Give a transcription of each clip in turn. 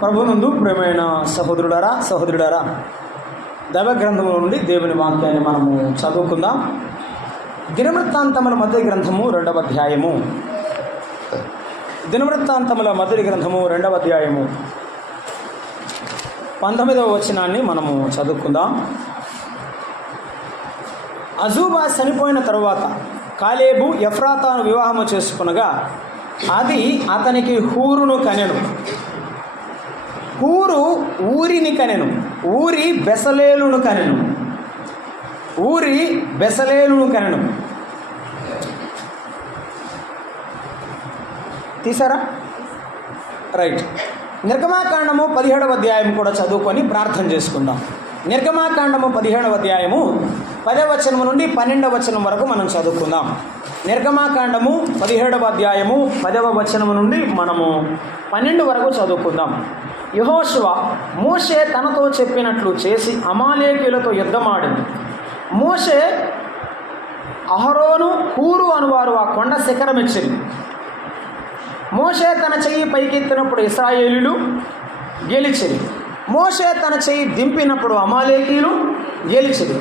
ప్రభునందు ప్రియమైన సహోదరుడారా దైవ గ్రంథము నుండి దేవుని వాక్యాన్ని మనము చదువుకుందాం. దినవృత్తాంతముల మొదటి గ్రంథము 2వ అధ్యాయము. దినవృత్తాంతముల మొదటి గ్రంథము 2వ అధ్యాయము 19వ వచనాన్ని మనము చదువుకుందాం. అజూబా చనిపోయిన తరువాత కాలేబు ఎఫ్రాతాను వివాహము చేసుకునగా అది అతనికి హూరును కనెను. హూరు ఊరిని కనెను. ఊరి బెసలేలును కనెను. తీసారా? రైట్. నిర్గమాకాండము 17వ అధ్యాయం కూడా చదువుకొని ప్రార్థన చేసుకుందాం. నిర్గమాకాండము 17వ అధ్యాయము 10వ వచనం నుండి 12వ వచనం వరకు మనం చదువుకుందాం. నిర్గమాకాండము 17వ అధ్యాయము 10వ వచనం నుండి మనము 12 వరకు చదువుకుందాం. యెహోషువ మోషే తనతో చెప్పినట్లు చేసి అమాలేకీయులతో యుద్ధమాడింది. మోషే అహరోను హూరు అనువారు ఆ కొండ శిఖరమిచ్చింది. మోషే తన చెయ్యి పైకెత్తినప్పుడు ఇశ్రాయేలీయులు గెలిచిరి. మోషే తన చెయ్యి దింపినప్పుడు అమాలేకీయులు గెలిచిరి.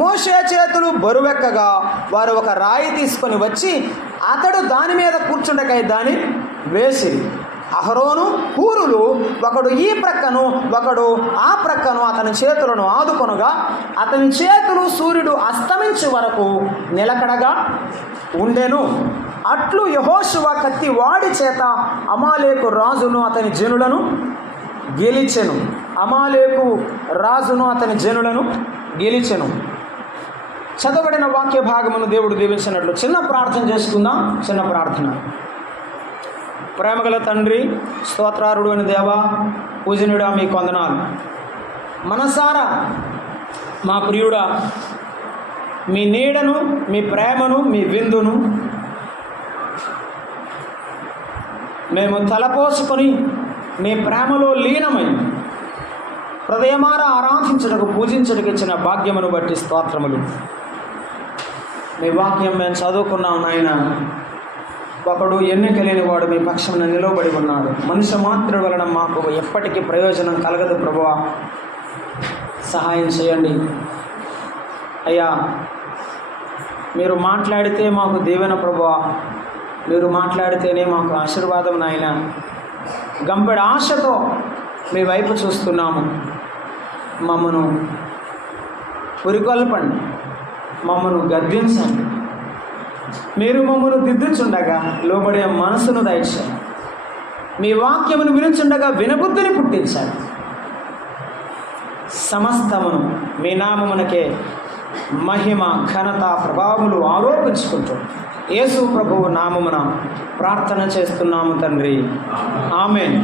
మోషే చేతులు బరువెక్కగా వారు ఒక రాయి తీసుకొని వచ్చి అతడు దాని మీద కూర్చుండకై దాన్ని వేసిరి. అహరోను హూరులు ఒకడు ఈ ప్రక్కను ఒకడు ఆ ప్రక్కను అతని చేతులను ఆదుకొనగా అతని చేతులు సూర్యుడు అస్తమించే వరకు నిలకడగా ఉండెను. అట్లు యెహోషువ కత్తి వాడి చేత అమాలేకు రాజును అతని జనులను గెలిచెను. అమాలేకు రాజును అతని జనులను గెలిచెను. చదవబడిన వాక్య భాగమును దేవుడు దీవించినట్లు చిన్న ప్రార్థన చేసుకుందాం. చిన్న ప్రార్థన. ప్రేమగల తండ్రి, స్తోత్రారుడు అని దేవా, పూజనీయుడా, మీ వందనాలు. మనసారా మా ప్రియుడా, మీ నీడను, మీ ప్రేమను, మీ విందును మేము తలపోసుకొని మీ ప్రేమలో లీనమై హృదయమారా ఆరాధించుటకు పూజించుటకు ఇచ్చిన భాగ్యమును బట్టి స్తోత్రములు. మీ వాక్యం మేము చదువుకున్నాం నాయన. ఒకడు ఎన్నిక లేని వాడు మీ పక్షమున నిలవబడి ఉన్నాడు. మనుష్య మాత్రుడి వలన మాకు ఎప్పటికీ ప్రయోజనం కలగదు ప్రభువా, సహాయం చేయండి అయ్యా. మీరు మాట్లాడితే మాకు దీవెన ప్రభువా, మీరు మాట్లాడితేనే మాకు ఆశీర్వాదం నాయన. గంపెడు ఆశతో మీ వైపు చూస్తున్నాము. మమ్మను పురికొల్పండి, మమ్మను గద్దించండి. మీరు మమ్మను దిద్దుచుండగా లోబడే మనసును దయచేయండి. మీ వాక్యమును వినుచుండగా వినబుద్ధిని పుట్టించండి. సమస్తమును మీ నామమునకే మహిమ, ఘనత, ప్రభావములు ఆరోపించుకుంటూ యేసు ప్రభువు నామమున ప్రార్థన చేస్తున్నాము తండ్రి, ఆమేన్.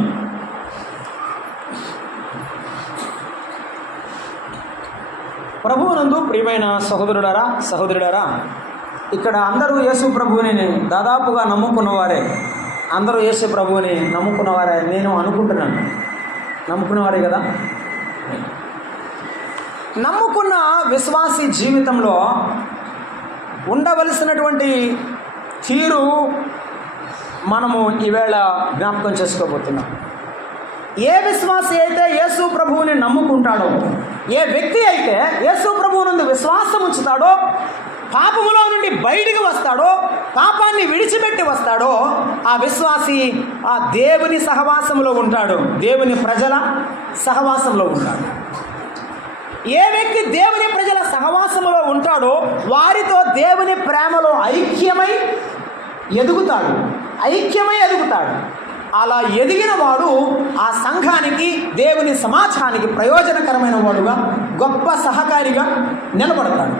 ప్రభువునందు ప్రియమైన సహోదరుడారా, ఇక్కడ అందరూ యేసు ప్రభువుని దాదాపుగా నమ్ముకున్నవారే. అందరూ యేసు ప్రభువుని నమ్ముకున్నవారే నేను అనుకుంటున్నాను. నమ్ముకున్నవారే కదా. నమ్ముకున్న విశ్వాసి జీవితంలో ఉండవలసినటువంటి తీరు మనము ఈవేళ జ్ఞాపకం చేసుకోబోతున్నాం. ఏ విశ్వాసి అయితే యేసు ప్రభువుని నమ్ముకుంటాడో, ఏ వ్యక్తి అయితే యేసు ప్రభువు నందు విశ్వాసం ఉంచుతాడో, పాపములో నుండి బయటికి వస్తాడో, పాపాన్ని విడిచిపెట్టి వస్తాడో, ఆ విశ్వాసి ఆ దేవుని సహవాసంలో ఉంటాడు, దేవుని ప్రజల సహవాసంలో ఉంటాడు. ఏ వ్యక్తి దేవుని ప్రజల సహవాసంలో ఉంటాడో వారితో దేవుని ప్రేమలో ఐక్యమై ఎదుగుతాడు. అలా ఎదిగిన వాడు ఆ సంఘానికి, దేవుని సమాజానికి ప్రయోజనకరమైన వాడుగా, గొప్ప సహకారిగా నిలబడతాడు.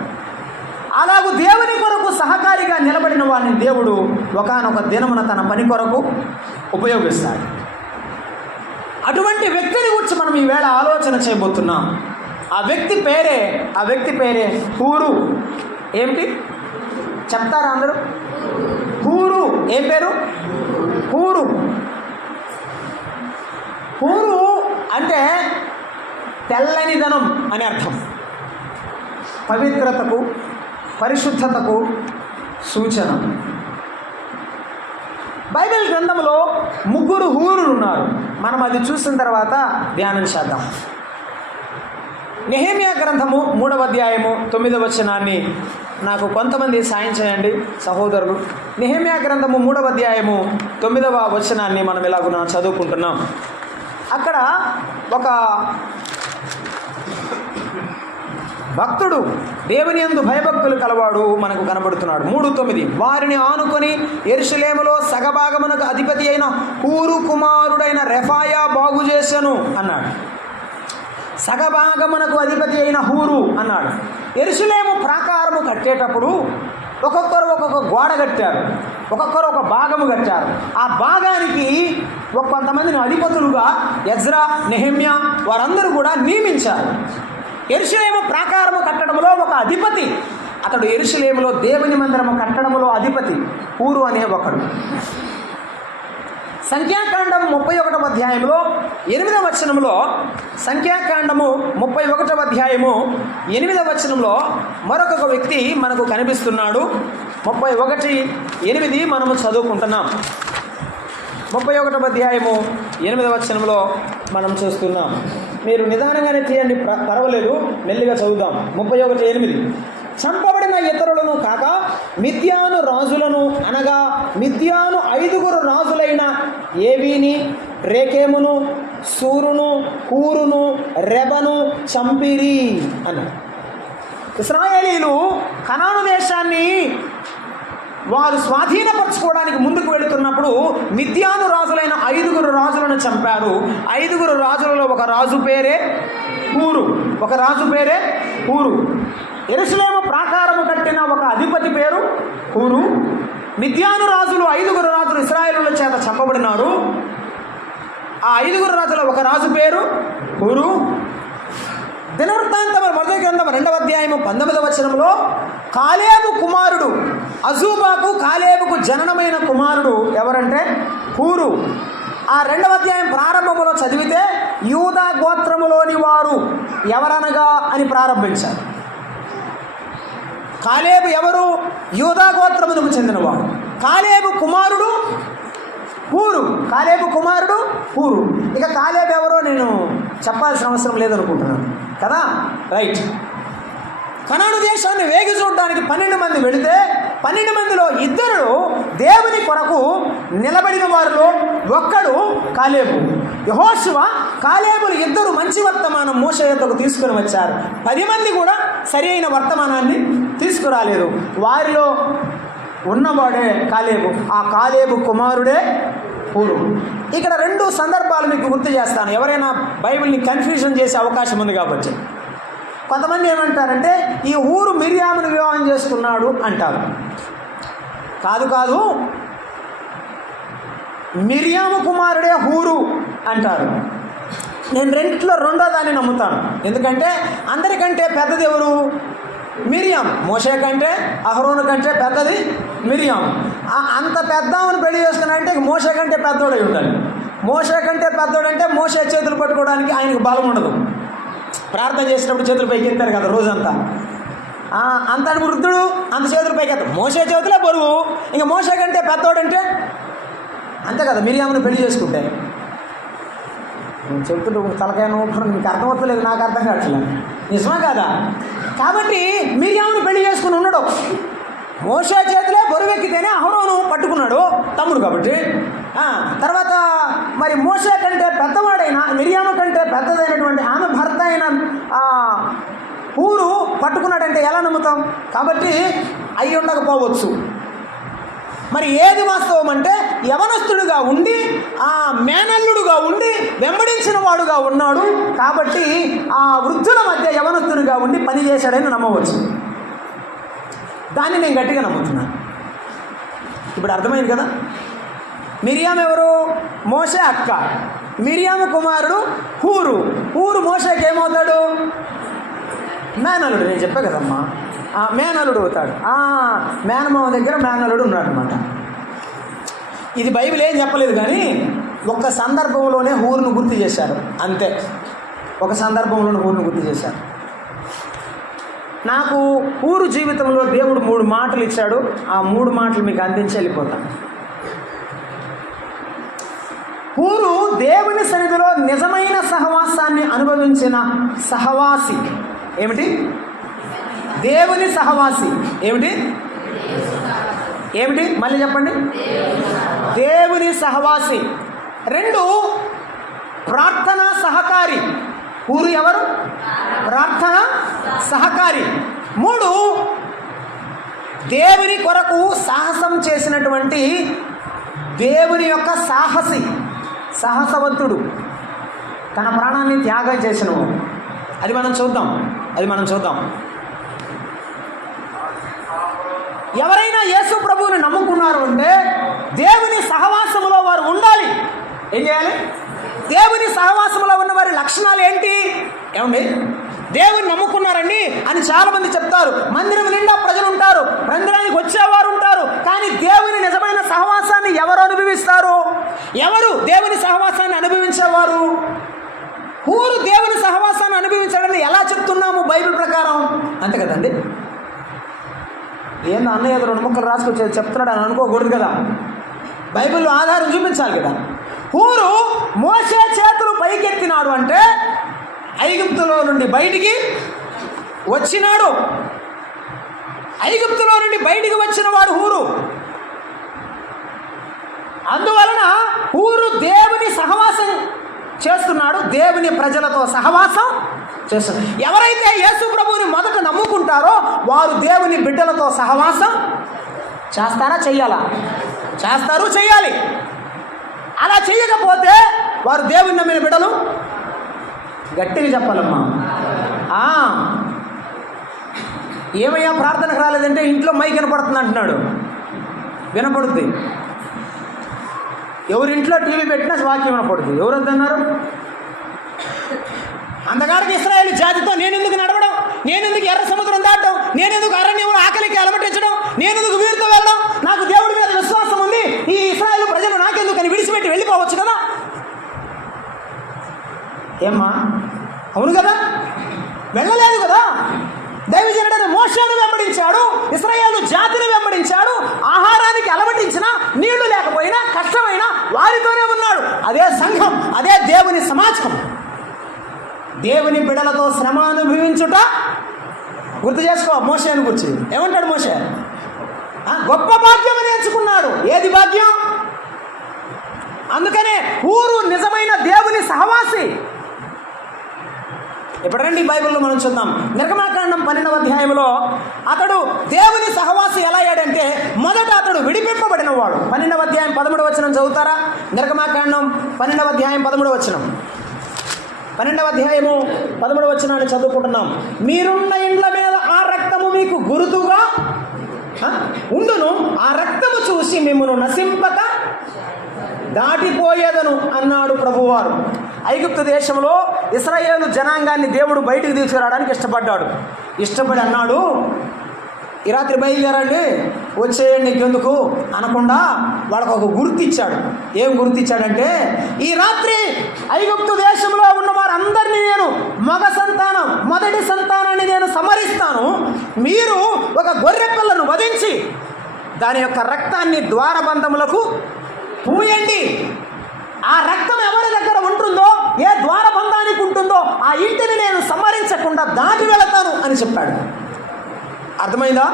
అలాగూ దేవుని కొరకు సహకారిగా నిలబడిన వారిని దేవుడు ఒకానొక దినమున తన పని కొరకు ఉపయోగిస్తాడు. అటువంటి వ్యక్తిని గురించి మనం ఈవేళ ఆలోచన చేయబోతున్నాం. ఆ వ్యక్తి పేరే హూరు. ఏమిటి చెప్తారా అందరూ? హూరు. ఏం పేరు? హూరు అంటే తెల్లనిదనం అని అర్థం. పవిత్రతకు, పరిశుద్ధతకు సూచన. బైబిల్ గ్రంథంలో ముగ్గురు హూరులు ఉన్నారు. మనం అది చూసిన తర్వాత ధ్యానం చేద్దాం. నెహెమ్యా గ్రంథము 3వ అధ్యాయము 9వ వచనాన్ని నాకు కొంతమంది సాయం చేయండి సహోదరులు. నెహెమ్యా గ్రంథము 3వ అధ్యాయము 9వ వచనాన్ని మనం ఇలాగున చదువుకుంటున్నాం. అక్కడ ఒక భక్తుడు, దేవుని యందు భయభక్తులు కలవాడు మనకు కనబడుతున్నాడు. 3:9 వారిని ఆనుకొని యెరూషలేములో సగభాగమునకు అధిపతి అయిన హూరు కుమారుడైన రెఫాయా బాగు చేసెను అన్నాడు. సగభాగమునకు అధిపతి అయిన హూరు అన్నాడు. యెరూషలేము ప్రాకారము కట్టేటప్పుడు ఒక్కొక్కరు ఒక్కొక్క గోడ కట్టారు, ఒక్కొక్కరు ఒక భాగము కట్టారు. ఆ భాగానికి కొంతమందిని అధిపతులుగా ఎజ్రా, నెహెమ్యా వారందరూ కూడా నియమించారు. యెరూషలేము ప్రాకారము కట్టడంలో ఒక అధిపతి, అతడు యెరూషలేములో దేవుని మందిరము కట్టడంలో అధిపతి హూరు అనే ఒకడు. సంఖ్యాకాండం 31వ అధ్యాయంలో 8వ వచనంలో, సంఖ్యాకాండము 31వ అధ్యాయము 8వ వచనంలో మరొక వ్యక్తి మనకు కనిపిస్తున్నాడు. 31:8 మనము చదువుకుంటున్నాం. 31వ అధ్యాయము 8వ వచనంలో మనం చూస్తున్నాం. మీరు నిదానంగానే తీయండి, పర్వాలేదు, మెల్లిగా చదువుదాం. 31:8 చంపబడిన ఇతరులను కాక మిద్యాను రాజులను, అనగా మిద్యాను 5 రాజులైన ఏవీని, రేకెమును, సూరును, హూరును, రెబను చంపిరి అన్నాడు. ఇశ్రాయేలీలు కనాను దేశాన్ని వారు స్వాధీనపరచుకోవడానికి ముందుకు వెళుతున్నప్పుడు మిద్యాను రాజులైన 5 రాజులను చంపారు. 5 రాజులలో ఒక రాజు పేరే హూరు, ఒక రాజు పేరే హూరు. యెరూషలేము ప్రాకారము కట్టిన ఒక అధిపతి పేరు హూరు. మిద్యాను రాజులు 5 రాజులు ఇశ్రాయేలుల చేత చంపబడినారు. ఆ 5 రాజుల ఒక రాజు పేరు హూరు. దినవృత్తాంతముల మొదటి గ్రంథం 2వ అధ్యాయము 19వ వచనంలో కాలేబు కుమారుడు అజూబాకు, కాలేబుకు జననమైన కుమారుడు ఎవరంటే హూరు. ఆ 2వ అధ్యాయం ప్రారంభంలో చదివితే యూదా గోత్రములోని వారు ఎవరనగా అని ప్రారంభించారు. కాలేబు ఎవరు? యూదా గోత్రమునకు చెందినవాడు. కాలేబు కుమారుడు హూరు, కాలేబు కుమారుడు హూరు. ఇక కాలేబు ఎవరో నేను చెప్పాల్సిన అవసరం లేదనుకుంటున్నాను కదా, రైట్. కనాను దేశాన్ని వేగి చూడడానికి 12 మంది వెళితే 12 మందిలో 2 దేవుని కొరకు నిలబడిన వారిలో ఒక్కడు కాలేబు. యెహోషువ, కాలేబులు 2 మంచి వర్తమానం మోషే యొద్దకు తీసుకుని వచ్చారు. 10 మంది కూడా సరి అయిన వర్తమానాన్ని తీసుకురాలేదు. వారిలో ఉన్నవాడే కాలేబు. ఆ కాలేబు కుమారుడే హూరు. ఇక్కడ 2 సందర్భాలు మీకు గుర్తు చేస్తాను, ఎవరైనా బైబిల్ని కన్ఫ్యూజన్ చేసే అవకాశం ఉంది కాబట్టి. కొంతమంది ఏమంటారంటే ఈ హూరు మిర్యామును వివాహం చేసుకున్నాడు అంటారు. కాదు, మిర్యాము కుమారుడే హూరు అంటారు. నేను రెండిట్లో రెండో దాన్ని నమ్ముతాను. ఎందుకంటే అందరికంటే పెద్దది ఎవరు? మిరియాం. మోషే కంటే, అహరోను కంటే పెద్దది మిరియాం. అంత పెద్దమ్మను పెళ్లి చేసుకున్నాడంటే మోషే కంటే పెద్దోడై ఉండాలి. మోషే కంటే పెద్దోడంటే మోషే చేతులు పట్టుకోవడానికి ఆయనకు బలం ఉండదు. ప్రార్థన చేసినప్పుడు చేతులు పైకి ఎత్తారు కదా రోజంతా. అంత వృద్ధుడు అంత చేతులు పైకి ఎత్తారు. మోషే చేతులే బరువు, ఇంకా మోషే కంటే పెద్దోడంటే అంతే కదా. మిరియామును పెళ్లి చేసుకుంటే నేను చెప్తుంటే తలకాయ నూపడం నీకు అర్థమవుతలేదు, నాకు అర్థం కావట్లేదు. నిజమా కాదా? కాబట్టి మిరియామును పెళ్లి చేసుకుని ఉన్నాడు. మోషే చేతిలో బరువెక్కితేనే అహరోను పట్టుకున్నాడు, తమ్ముడు కాబట్టి. తర్వాత మరి మోషే కంటే పెద్దవాడైన మిరియాము కంటే పెద్దదైనటువంటి ఆమె భర్త అయిన హూరు పట్టుకున్నాడంటే ఎలా నమ్ముతాం? కాబట్టి అయి ఉండకపోవచ్చు. మరి ఏది వాస్తవం అంటే యవనస్తుడుగా ఉండి మేనల్లుడుగా ఉండి వెంబడించిన వాడుగా ఉన్నాడు కాబట్టి ఆ వృద్ధుల మధ్య యవనస్తుడుగా ఉండి పని చేశాడని నమ్మవచ్చు. దాన్ని నేను గట్టిగా నమ్ముతున్నాను. ఇప్పుడు అర్థమైంది కదా. మిరియాము ఎవరు? మోషే అక్క. మిరియాము కుమారుడు హూరు. హూరు మోషేకి ఏమవుతాడు? మేనల్లుడు. నేను చెప్పా కదమ్మా, మేనల్లుడు అవుతాడు. మేనమామ దగ్గర మేనల్లుడు ఉన్నాడు అనమాట. ఇది బైబిల్ ఏం చెప్పలేదు, కానీ ఒక్క సందర్భంలోనే హూరును గుర్తు చేశారు అంతే. ఒక సందర్భంలోనే హూరును గుర్తు చేశారు. నాకు హూరు జీవితంలో దేవుడు 3 మాటలు ఇచ్చాడు. ఆ 3 మాటలు మీకు అందించి వెళ్ళిపోతాను. హూరు దేవుని సన్నిధిలో నిజమైన సహవాసాన్ని అనుభవించిన సహవాసి ఏమిటి? దేవుని సహవాసి ఏమిటి? ఏమిటి? మళ్ళీ చెప్పండి. దేవుని సహవాసి. 2, ప్రార్థనా సహకారి. ఊరు ఎవరు? ప్రార్థన సహకారి. 3, దేవుని కొరకు సాహసం చేసినటువంటి దేవుని యొక్క సాహసవంతుడు, తన ప్రాణాన్ని త్యాగం చేసినవాడు. అది మనం చూద్దాం. ఎవరైనా యేసు ప్రభువుని నమ్ముకున్నారు అంటే దేవుని సహవాసములో వారు ఉండాలి. ఏం చేయాలి? దేవుని సహవాసములో ఉన్న వారి లక్షణాలు ఏంటి? ఏమండి, దేవుని నమ్ముకున్నారండి అని చాలామంది చెప్తారు. మందిరం నిండా ప్రజలు ఉంటారు, మందిరానికి వచ్చేవారు ఉంటారు. కానీ దేవుని నిజమైన సహవాసాన్ని ఎవరు అనుభవిస్తారు? ఎవరు దేవుని సహవాసాన్ని అనుభవించేవారు? ఊరు దేవుని సహవాసాన్ని అనుభవించాలని ఎలా చెప్తున్నాము బైబిల్ ప్రకారం? అంతే కదండి. ఏందో అన్నయ్య 2 ముక్కలు రాసుకొచ్చేది చెప్తున్నాడు అని అనుకోకూడదు కదా. బైబిల్లో ఆధారం చూపించాలి కదా. ఊరు మోషే చేతులు పైకెత్తినాడు అంటే ఐగుప్తులో నుండి బయటికి వచ్చినాడు. ఐగుప్తులో నుండి బయటికి వచ్చిన వాడు ఊరు. అందువలన ఊరు దేవుని సహవాసం చేస్తున్నాడు, దేవుని ప్రజలతో సహవాసం చేస్తున్నాడు. ఎవరైతే యేసు ప్రభువుని మొదట నమ్ముకుంటారో వారు దేవుని బిడ్డలతో సహవాసం చేస్తారా? చెయ్యాలా? చేస్తారు, చెయ్యాలి. అలా చేయకపోతే వారు దేవుని నమ్మిన బిడ్డలు. గట్టిగా చెప్పాలమ్మా. ఏమయ్యా ప్రార్థనకు రాలేదంటే ఇంట్లో మైక్ వినపడుతుంది అంటున్నాడు. వినపడుద్ది. ఎవరింట్లో టీవీ పెట్టినా వాక్యం వినపడుతుంది. ఎవరు వద్దన్నారు? అంతకాడికి ఇశ్రాయేలు జాతితో నేనెందుకు నడవడం, నేనెందుకు ఎర్ర సముద్రం దాటడం, నేనెందుకు అరణ్యంలో ఆకలికి అలమటించడం, నేనెందుకు వీరితో వెళ్ళడం, నాకు దేవుడి మీద విశ్వాసం ఉంది, ఈ ఇశ్రాయేలు ప్రజలు నాకెందుకు అని విడిచిపెట్టి వెళ్ళిపోవచ్చు కదా. ఏమ్మా, అవును కదా, వెళ్ళలేదు కదా. దైవజనుడైన మోషేను వెంబడించాడు, ఇశ్రాయేలు జాతిని వెంబడించాడు. ఆహారానికి అలమటించినా, నీళ్లు లేకపోయినా, కష్టమైనా వారితోనే ఉన్నాడు. అదే సంఘం, అదే దేవుని సమాజం. దేవుని బిడలతో శ్రమ అనుభవించుట గుర్తు చేసుకో. మోషేను గురించి ఏమంటాడు? మోషే గొప్ప భాగ్యం అని ఎంచుకున్నాడు. ఏది భాగ్యం? అందుకనే ఊరు నిజమైన దేవుని సహవాసి. ఇప్పుడు రండి బైబిల్లో మనం చూద్దాం. నిర్గమకాండం 12వ అధ్యాయంలో అతడు దేవుని సహవాసి ఎలా అయ్యాడంటే మొదట అతడు విడిపింపబడిన వాడు. 12వ అధ్యాయం 13వ వచనం చదువుతారా? నిర్గమకాండం 12వ అధ్యాయం 13వ వచనం. 12వ అధ్యాయము 13వ వచనాన్ని చదువుకుంటున్నాం. మీరున్న ఇండ్ల మీద ఆ రక్తము మీకు గురుతుగా ఉండును, ఆ రక్తము చూసి మిమ్మల్ని నశింపక దాటిపోయేదను అన్నాడు ప్రభువారు. ఐగుప్తు దేశంలో ఇశ్రాయేలు జనాంగాన్ని దేవుడు బయటికి తీసుకురావడానికి ఇష్టపడి అన్నాడు, ఈ రాత్రి బయలుదేరండి, వచ్చేయండి, నీకెందుకు అనకుండా వాళ్ళకు ఒక గుర్తిచ్చాడు. ఏం గుర్తిచ్చాడంటే, ఈ రాత్రి ఐగుప్తు దేశంలో ఉన్న వారందరినీ నేను మొదటి సంతానాన్ని నేను సమరిస్తాను. మీరు ఒక గొర్రె పిల్లను వధించి దాని యొక్క రక్తాన్ని ద్వారబంధములకు పూయండి. ఆ రక్తం ఎవరి దగ్గర ఉంటుందో, ఏ ద్వారబంధానికి ఉంటుందో ఆ ఇంటిని నేను సంహరించకుండా దాటి వెళతాను అని చెప్పాడు. అర్థమైందా?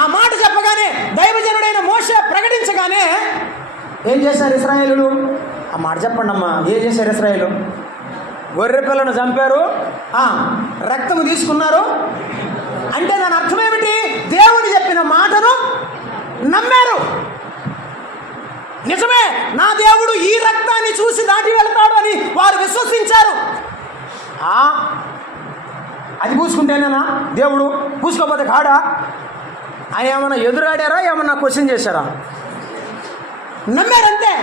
ఆ మాట చెప్పగానే దైవజనుడైన మోషే ప్రకటించగానే ఏం చేశారు ఇశ్రాయేలులు? ఆ మాట చెప్పండి అమ్మా. ఏం చేశారు ఇశ్రాయేలు? గొర్రె పిల్లను చంపారు, రక్తము తీసుకున్నారు. అంటే దాని అర్థం ఏమిటి? దేవుడు చెప్పిన మాటను నమ్మారు. నిజమే, నా దేవుడు ఈ రక్తాన్ని చూసి దాటి వెళ్తాడు అని వారు విశ్వసించారు. అది పూసుకుంటేనేనా దేవుడు? పూసుకోకపోతే కాడా? ఆయన ఏమన్నా ఎదురాడారా, ఏమన్నా క్వశ్చన్ చేశారా? నమ్మారంతే.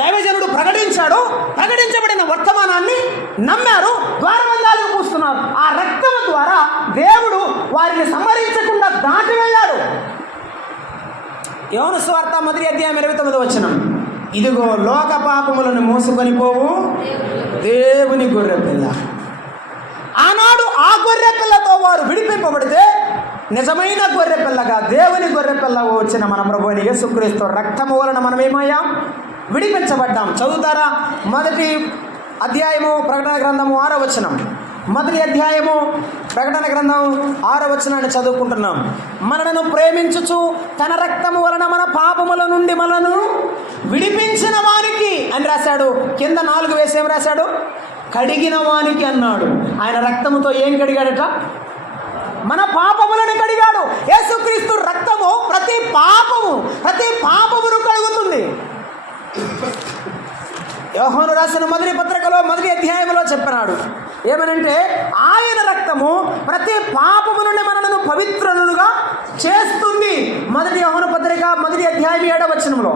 దైవజనుడు ప్రకటించాడు, ప్రకటించబడిన వర్తమానాన్ని నమ్మారు, ద్వారబంధాలకు పూస్తున్నారు. ఆ రక్తం ద్వారా దేవుడు వారిని సంహరించకుండా దాటి వెళ్ళాడు. యోహాను సువార్త 1వ అధ్యాయం 29వ వచనం. ఇదిగో లోక పాపములను మోసుకొని పోవు దేవుని గొర్రె పిల్ల. ఆనాడు ఆ గొర్రె పిల్లతో వారు విడిపింపబడితే నిజమైన గొర్రె పిల్లగా దేవుని గొర్రె పిల్ల వచ్చిన మన ప్రభువైన యేసుక్రీస్తు రక్తము వలన మనమేమయ్యాం? విడిపించబడ్డాం. చదువుతారా? మొదటి అధ్యాయము ప్రకటన గ్రంథము 6వ వచనం. మొదటి అధ్యాయము ప్రకటన గ్రంథం 6వ వచనాన్ని చదువుకుంటున్నాం. మనలను ప్రేమించుచు తన రక్తము వలన మన పాపముల నుండి మనను విడిపించిన వానికి అని రాశాడు. కింద 4 వేసి ఏం రాశాడు? కడిగిన వానికి అన్నాడు. ఆయన రక్తముతో ఏం కడిగాడట? మన పాపములను కడిగాడు. యేసుక్రీస్తు రక్తము ప్రతి పాపమును కడుగుతుంది. యోహాను రాసిన మొదటి పత్రికలో మొదటి అధ్యాయంలో చెప్పినాడు ఏమనంటే, ఆయన రక్తము ప్రతి పాపము నుండి మనలను పవిత్రులుగా చేస్తుంది. మొదటి యోహాను పత్రిక మొదటి అధ్యాయం 7వ వచనంలో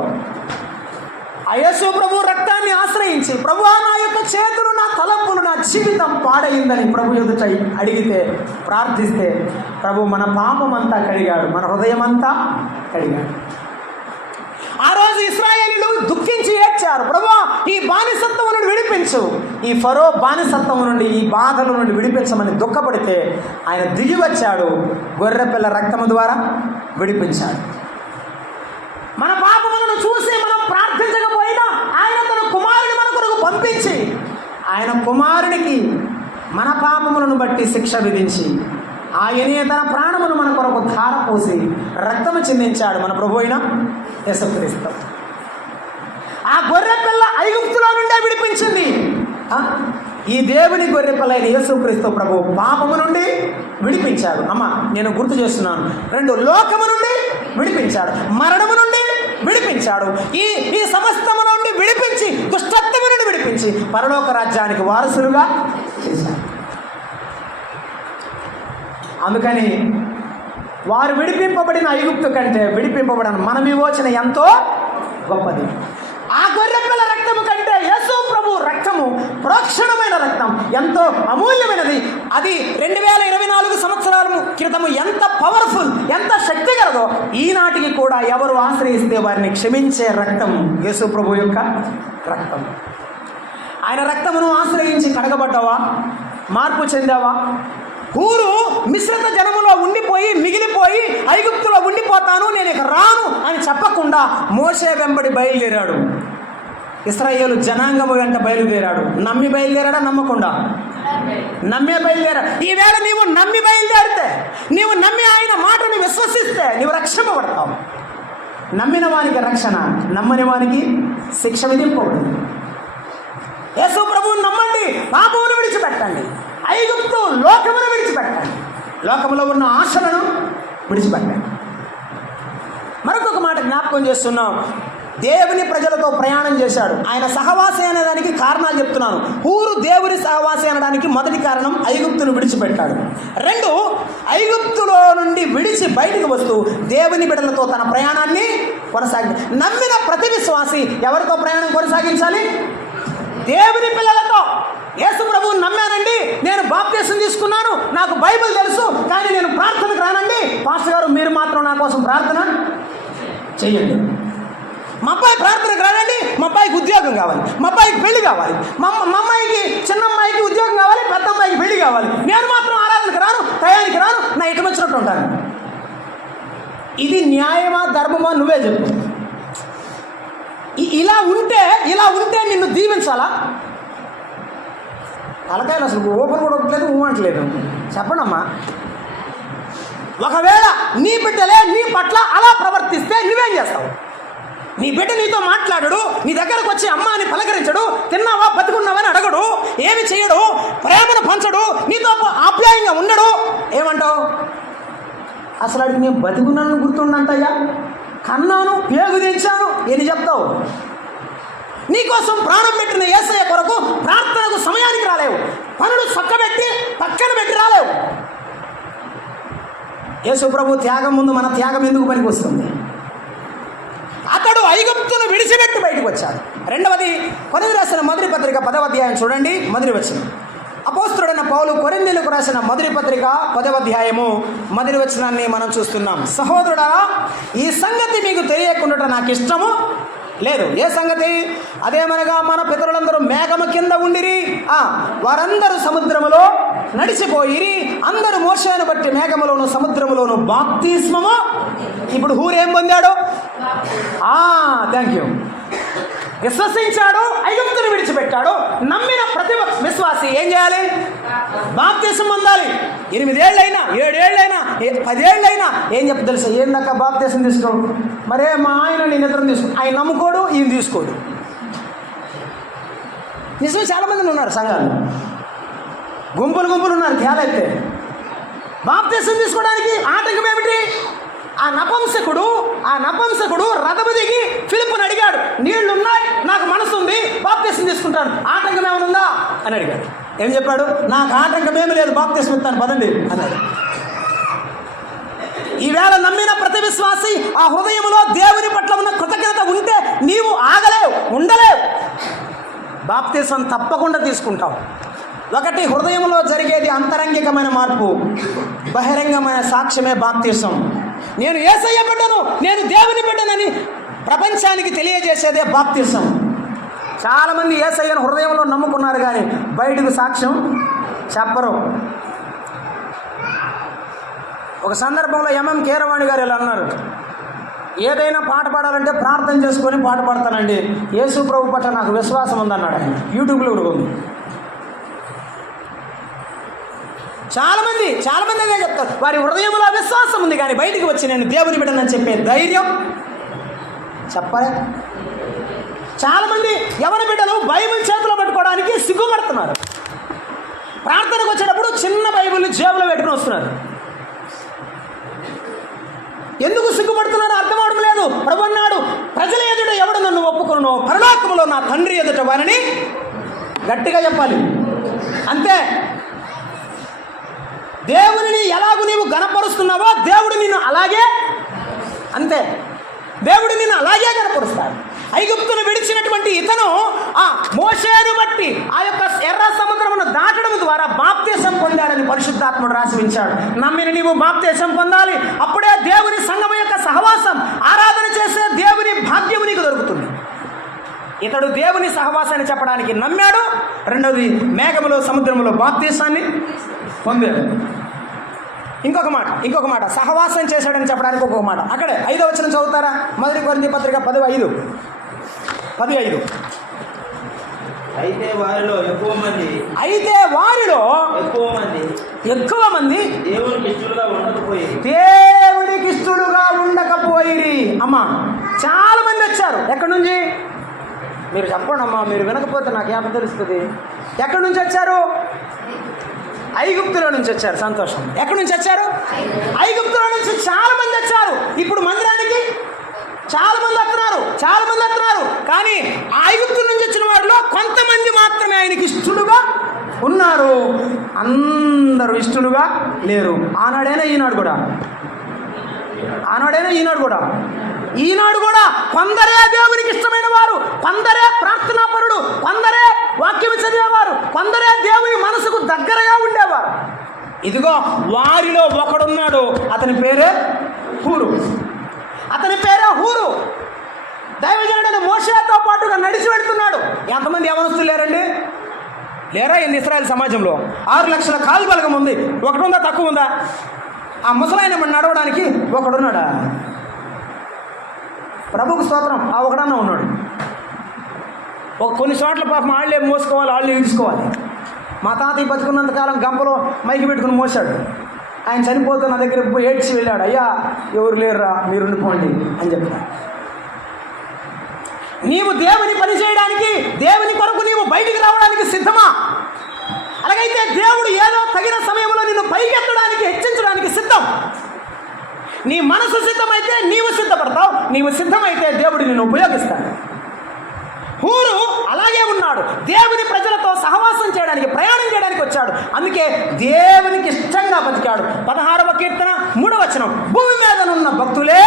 యేసు ప్రభు రక్తాన్ని ఆశ్రయించి, ప్రభువా నా యొక్క చేతులు, నా తలంపులు, నా జీవితం పాడైందని ప్రభు ఎదుట అడిగితే, ప్రార్థిస్తే ప్రభు మన పాపమంతా కడిగాడు, మన హృదయం అంతా కడిగాడు. ఆ రోజు ఇశ్రాయేలీయులు దుఃఖించి ఏడ్చారు, ప్రభువా ఈ బానిసత్వం నుండి విడిపించు, ఈ ఫరో బానిసత్వం నుండి, ఈ బాధల నుండి విడిపించమని దుఃఖపడితే ఆయన దిగి వచ్చాడు, గొర్రెపిల్ల రక్తము ద్వారా విడిపించాడు. మన పాపములను చూసి మనం ప్రార్థించకపోయినా ఆయన తన కుమారుని మన కొరకు పంపించి, ఆయన కుమారునికి మన పాపములను బట్టి శిక్ష విధించి, ఆయనే తన ప్రాణమును మన కొరకు ధారపోసి రక్తము చిందించాడు మన ప్రభు అయిన యేసుక్రీస్తు. ఆ గొర్రెపిల్ల ఐగుప్తులో నుండే విడిపించింది. ఈ దేవుని గొర్రెపిల్ల అయిన యేసుక్రీస్తు ప్రభు పాపము నుండి విడిపించాడు. అమ్మ నేను గుర్తు చేస్తున్నాను, 2 లోకము నుండి విడిపించాడు, మరణము నుండి విడిపించాడు, ఈ సమస్తము నుండి విడిపించి, దుష్టత్వము నుండి విడిపించి పరలోక రాజ్యానికి వారసులుగా చేశాడు. అందుకని వారు విడిపింపబడిన ఐగుప్తు కంటే విడిపింపబడిన మన విమోచన ఎంతో గొప్పది. ఆ గొర్రెపిల్ల రక్తము కంటే యేసు ప్రభు రక్తము, ప్రోక్షణమైన రక్తం ఎంతో అమూల్యమైనది. అది 2024 సంవత్సరాల క్రితము ఎంత పవర్ఫుల్, ఎంత శక్తి గలదో, ఈనాటికి కూడా ఎవరు ఆశ్రయిస్తే వారిని క్షమించే రక్తం యేసు ప్రభు యొక్క రక్తం. ఆయన రక్తమును ఆశ్రయించి కడగబడ్డావా? మార్పు చెందావా? ఊరు మిశ్రిత జనములో ఉండిపోయి, మిగిలిపోయి, ఐగుప్తులో ఉండిపోతాను, నేను ఇక రాను అని చెప్పకుండా మోషే వెంబడి బయలుదేరాడు. ఇశ్రాయేలు జనాంగము వెంట బయలుదేరాడు. నమ్మి బయలుదేరాడా? నమ్మకుండా? నమ్మే బయలుదేరా. ఈవేళ నీవు నమ్మి బయలుదేరితే, నీవు నమ్మి ఆయన మాటను విశ్వసిస్తే నీవు రక్షింపబడతావు. నమ్మిన వానికి రక్షణ, నమ్మని వానికి శిక్ష విధింపబడింది. యేసు ప్రభువుని నమ్మండి, పాపమును విడిచిపెట్టండి, ఐగుప్తు లోకమును విడిచిపెట్టండి, లోకములో ఉన్న ఆశలను విడిచిపెట్టండి. మరొక మాట జ్ఞాపకం చేస్తున్నాం. దేవుని ప్రజలతో ప్రయాణం చేశాడు. ఆయన సహవాసి అనేదానికి కారణాలు చెప్తున్నాను. ఊరు దేవుని సహవాసి అనడానికి మొదటి కారణం ఐగుప్తును విడిచిపెట్టాడు. 2, ఐగుప్తులో నుండి విడిచి బయటకు వస్తూ దేవుని బిడ్డలతో తన ప్రయాణాన్ని కొనసాగించాలి. నమ్మిన ప్రతి విశ్వాసి ఎవరితో ప్రయాణం కొనసాగించాలి? దేవుని పిల్లలతో. యేసు ప్రభువుని నమ్మానండి, నేను బాప్తిసం తీసుకున్నాను, నాకు బైబిల్ తెలుసు, కానీ నేను ప్రార్థనకు రానండి. పాస్టర్ గారు మీరు మాత్రం నా కోసం ప్రార్థన చెయ్యండి. మా అబ్బాయి ప్రార్థనకు రానండి, మా అబ్బాయికి ఉద్యోగం కావాలి, మా అబ్బాయికి పెళ్లి కావాలి, మా అమ్మాయికి, చిన్న అమ్మాయికి ఉద్యోగం కావాలి, పెద్ద అమ్మాయికి పెళ్లి కావాలి, నేను మాత్రం ఆరాధనకు రాను, టయానికి రాను, నా ఇటు వచ్చినట్టు ఉంటాను. ఇది న్యాయమా ధర్మమా నువ్వే చెప్పు. ఇలా ఉంటే నిన్ను దీవించాలా? తలకాయలు అసలు ఓపెన్ కూడా ఒకట్లేదు, ఊమంటలేదు. చెప్పండమ్మా. ఒకవేళ నీ బిడ్డలే నీ పట్ల అలా ప్రవర్తిస్తే నువ్వేం చేస్తావు? నీ బిడ్డ నీతో మాట్లాడడు, నీ దగ్గరకు వచ్చి అమ్మ అని పలకరించడు, తిన్నావా బతుకున్నావని అడగడు, ఏమి చేయడు, ప్రేమను పంచడు, నీతో ఆప్యాయంగా ఉండడు, ఏమంటావు? అసలు అడిగి నేను బతుకున్నాను గుర్తుండంతయ్యా, కన్నాను, పేగు తెచ్చాను, ఎన్ని చెప్తావు? నీకోసం ప్రాణం పెట్టిన యేసయ్య కొరకు ప్రార్థనకు సమయానికి రాలేవు, పనులు చక్కబెట్టి పక్కన పెట్టి రాలేవు. యేసు ప్రభు త్యాగం ముందు మన త్యాగం ఎందుకు పనికి వస్తుంది? అతడు ఐగుప్తును విడిచిపెట్టి బయటకు వచ్చాడు. 2వది కొరింథీయులకు రాసిన మొదటి పత్రిక 10వ అధ్యాయం చూడండి, మొదటి వచనం. అపోస్తలుడైన పౌలు కొరింథీయులకు రాసిన మొదటి పత్రిక 10వ అధ్యాయము మొదటి వచనాన్ని మనం చూస్తున్నాం. సహోదరుడా, ఈ సంగతి మీకు తెలియకుండా నాకు ఇష్టము లేదు. ఏ సంగతి? అదేమనగా మన పితరులందరూ మేఘము కింద ఉండిరి, వారందరూ సముద్రములో నడిచిపోయిరి, అందరూ మోషేను బట్టి మేఘములోను సముద్రములోను బాప్తిస్మము. ఇప్పుడు హూరు ఏం పొందాడు? Thank you. విశ్వసించాడు, ఐగుప్తును విడిచిపెట్టాడు. నమ్మిన ప్రతి విశ్వాసి ఏం చేయాలి? బాప్తీసం పొందాలి. 8 ఏళ్ళైనా 7 ఏళ్ళైనా 10 ఏళ్ళైనా ఏం చెప్పి తెలుసా? ఏందక్క బాప్తీసం తీసుకోడు? మరే మా ఆయన నేను ఇద్దరం తీసుకోడు. ఆయన నమ్ముకోడు, ఈయన తీసుకోడు. నిజమే, చాలామంది ఉన్నారు సంఘాలు, గుంపులు ఉన్నారు. తేలైతే బాప్తీసం తీసుకోవడానికి ఆటంకం ఏమిటి? ఆ నపంసకుడు రథము దిగి ఫిలిప్పుని అడిగాడు, నీళ్లున్నాయి, నాకు మనసు ఉంది, బాప్తీసం తీసుకుంటాను, ఆటంకం ఏమైనా ఉందా అని అడిగాడు. ఏం చెప్పాడు? నాకు ఆటంకం ఏమీ లేదు, బాప్తీసం ఇస్తాను పదండి అన్నాడు. ఈవేళ నమ్మిన ప్రతి విశ్వాసి ఆ హృదయంలో దేవుని పట్ల ఉన్న కృతజ్ఞత ఉంటే నీవు ఆగలేవు, ఉండలేవు. బాప్తీసం తప్పకుండా తీసుకుంటావు. ఒకటి, హృదయంలో జరిగేది అంతరంగికమైన మార్పు, బహిరంగమైన సాక్ష్యమే బాప్తీసం. నేను యేసయ్య బిడ్డను, నేను దేవుని బిడ్డనని ప్రపంచానికి తెలియజేసేదే బాప్తీసం. చాలామంది యేసయ్యను హృదయంలో నమ్ముకున్నారు కానీ బయటకు సాక్ష్యం చెప్పరు. ఒక సందర్భంలో ఎంఎం కీరవాణి గారు ఇలా అన్నారు, ఏదైనా పాట పాడాలంటే ప్రార్థన చేసుకొని పాట పాడతానండి, యేసు ప్రభు పట్ల నాకు విశ్వాసం ఉందన్నాడు ఆయన. యూట్యూబ్లో కూడా ఉంది. చాలామంది అదే చెప్తారు, వారి హృదయంలో విశ్వాసం ఉంది కానీ బయటికి వచ్చి నేను దేవుని బిడ్డనని చెప్పే ధైర్యం చెప్పలే. చాలామంది ఎవరి బిడ్డలు బైబిల్ చేతిలో పెట్టుకోవడానికి సిగ్గుపడుతున్నారు. ప్రార్థనకు వచ్చేటప్పుడు చిన్న బైబిల్ జేబులో పెట్టుకుని వస్తున్నారు. ఎందుకు సిగ్గుపడుతున్నారో అర్థం అవడం లేదు. ప్రభు అన్నాడు, ప్రజల ఎదుట ఎవడు నన్ను ఒప్పుకొనునో పరలోకములో నా తండ్రి ఎదుట వారిని గట్టిగా చెప్పాలి. అంతే. దేవునిని ఎలాగూ నీవు గణపరుస్తున్నావో దేవుడు నిన్ను అలాగే, అంతే, దేవుడు నిన్ను అలాగే గణపరుస్తాడు. ఐగుప్తును విడిచినటువంటి ఇతను ఆ మోషేను బట్టి ఆ యొక్క ఎర్ర సముద్రమును దాటడం ద్వారా బాప్తీసం పొందాడని పరిశుద్ధాత్ముడు రాసి ఉంచాడు. నమ్మిన నీవు బాప్తీసం పొందాలి. అప్పుడే దేవుని సంఘం యొక్క సహవాసం, ఆరాధన చేసే దేవుని భాగ్యము నీకు దొరుకుతుంది. ఇతడు దేవుని సహవాసాన్ని చెప్పడానికి నమ్మాడు. రెండవది, మేఘములో సముద్రములో బాప్తీసాన్ని పొందాడు. ఇంకొక మాట సహవాసం చేశాడని చెప్పడానికి ఒక్కొక్క మాట. అక్కడే 5వ వచనం చదువుతారా? 1 కొరింథీ పత్రిక 10:5. అయితే వారిలో ఎక్కువ మంది దేవునికి ఇష్టలుగా ఉండకపోయిరి. అమ్మా, చాలా మంది వచ్చారు. ఎక్కడి నుంచి? మీరు చెప్పండి అమ్మా, మీరు వినకపోతే నాకు ఏం తెలుస్తుంది. ఎక్కడి నుంచి వచ్చారు? ఐగుప్తులో నుంచి వచ్చారు. సంతోషం. ఎక్కడి నుంచి వచ్చారు? ఐగుప్తులో నుంచి చాలా మంది వచ్చారు. ఇప్పుడు మందిరానికి చాలా మంది వస్తున్నారు. కానీ ఆ ఐగుప్తు నుంచి వచ్చిన వారిలో కొంతమంది మాత్రమే ఆయనకి ఇష్టలుగా ఉన్నారు. అందరూ ఇష్టలుగా లేరు. ఆనాడైనా ఈనాడు కూడా కొందరే దేవునికి ఇష్టమైన వారు, కొందరే ప్రార్థనాపరుడు, కొందరే వాక్యం చదివేవారు, కొందరే దేవుని మనసుకు దగ్గరగా ఉండేవారు. ఇదిగో వారిలో ఒకడున్నాడు. అతని పేరే హూరు. దైవజనుడైన మోషేతో పాటుగా నడిచి వెళ్తున్నాడు. ఎంతమంది యవనస్తులు లేరా ఇస్రాయేల్ సమాజంలో? 6 లక్షల కాలు బలగం ఉంది. ఒకటి ఉందా? తక్కువ ఉందా? ఆ ముసలాయన నడవడానికి ఒకడున్నాడా? ప్రభుకు స్తోత్రం. ఆ ఒకడన్నా ఉన్నాడు. కొన్ని చోట్ల పాపం వాళ్ళే మోసుకోవాలి, వాళ్ళే ఈడ్చుకోవాలి. మా తాతయ్య బతుకున్నంతకాలం గంపలో మైకి పెట్టుకుని మోసాడు. ఆయన చనిపోతే నా దగ్గర పోయి ఏడ్చి వెళ్ళాడు, అయ్యా ఎవరు లేరురా, మీరు ఉండిపోండి అని చెప్పాడు. నీవు దేవుని పని చేయడానికి, దేవుని కొరకు నీవు బయటికి రావడానికి సిద్ధమా? అలాగైతే దేవుడు ఏదో తగిన సమయంలో నిన్ను పైకెత్తడానికి, హెచ్చించడానికి సిద్ధం. నీ మనసు సిద్ధమైతే నీవు సిద్ధపడతావు. నీవు సిద్ధమైతే దేవుడు నిన్ను ఉపయోగిస్తాడు. హూరు అలాగే ఉన్నాడు. దేవుని ప్రజలతో సహవాసం చేయడానికి, ప్రయాణం చేయడానికి వచ్చాడు. అందుకే దేవునికి ఇష్టంగా బతికాడు. 16వ కీర్తన 3వ వచనం, భూమి మీదనున్న భక్తులే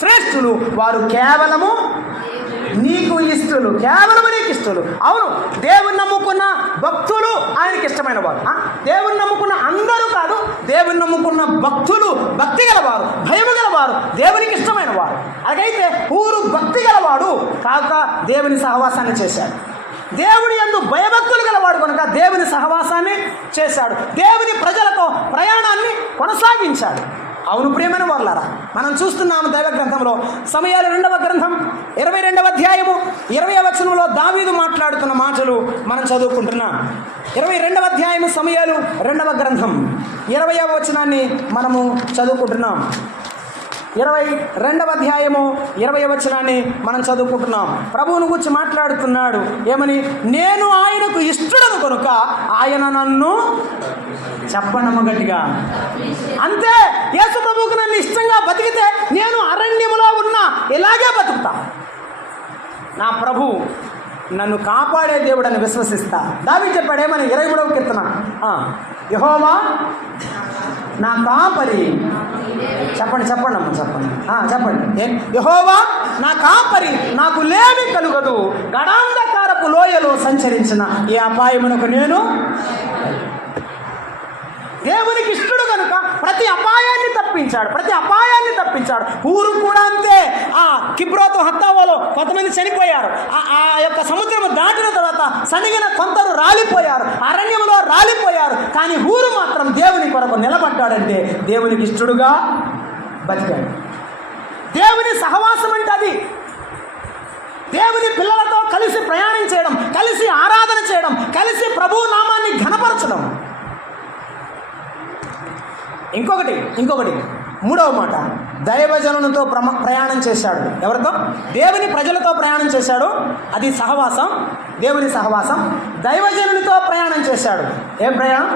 శ్రేష్ఠులు, వారు కేవలము నీకు ఇష్టలు. అవును, దేవుని నమ్ముకున్న భక్తులు ఆయనకి ఇష్టమైన వారు. దేవుని నమ్ముకున్న అందరూ కాదు, దేవుని నమ్ముకున్న భక్తులు, భక్తి గలవారు, భయము గలవారు, దేవునికి ఇష్టమైన వారు. అలాగైతే హూరు భక్తి గలవాడు కాక దేవుని సహవాసాన్ని చేశాడు. దేవుని యందు భయభక్తులు గలవాడు కనుక దేవుని సహవాసాన్ని చేశాడు. దేవుని ప్రజలతో ప్రయాణాన్ని కొనసాగించాడు. అవును ప్రియమైన వారులారా, మనం చూస్తున్నాము దైవ గ్రంథంలో సమూయేలు 2వ గ్రంథం 22వ అధ్యాయము 20వ వచనంలో దావీదు మాట్లాడుతున్న మాటలు మనం చదువుకుంటున్నాం. 22వ అధ్యాయం సమూయేలు 2వ గ్రంథం 20వ వచనాన్ని మనము చదువుకుంటున్నాం. 22వ అధ్యాయము 20వ వచనాన్ని మనం చదువుకుంటున్నాం. ప్రభువును గురించి మాట్లాడుతున్నాడు. ఏమని? నేను ఆయనకు ఇష్టడను కనుక ఆయన నన్ను, చెప్పండమ్మ గట్టిగా, అంతే. యేసు ప్రభువుకు నన్ను ఇష్టంగా బతికితే నేను అరణ్యములో ఉన్నా ఇలాగే బతుకుతా. నా ప్రభు నన్ను కాపాడే దేవుడని విశ్వసిస్తా. దావీదు చెప్పాడు ఏమని? 23వ కీర్తన, యెహోవా నా కాపరి. చెప్పండి అమ్మ, చెప్పండి. యెహోవా నా కాపరి, నాకు లేమి కలుగదు. గడాంధకారపు లోయలో సంచరించిన ఈ అపాయమునకు నేను. దేవునికి ఇష్టడు కనుక ప్రతి అపాయాన్ని తప్పించాడు. ఊరు కూడా అంతే. ఆ కిబ్రోతు హత్తావలో 10 మంది చనిపోయారు. ఆ యొక్క సముద్రం దాటిన తర్వాత సనిగిన కొందరు రాలిపోయారు, అరణ్యంలో రాలిపోయారు. కానీ ఊరు మాత్రం దేవుని కొరకు నిలబడ్డాడంటే దేవునికి ఇష్టడుగా బతికాడు. దేవుని సహవాసం అంటే అది. దేవుని పిల్లలతో కలిసి ప్రయాణం చేయడం, కలిసి ఆరాధన చేయడం, కలిసి ప్రభువు నామాన్ని ఘనపరచడం. ఇంకొకటి 3వ మాట, దైవజనులతో ప్రయాణం చేశాడు. ఎవరితో? దేవుని ప్రజలతో ప్రయాణం చేశాడు. అది సహవాసం, దేవుని సహవాసం. దైవజనునితో ప్రయాణం చేశాడు. ఏం ప్రయాణం?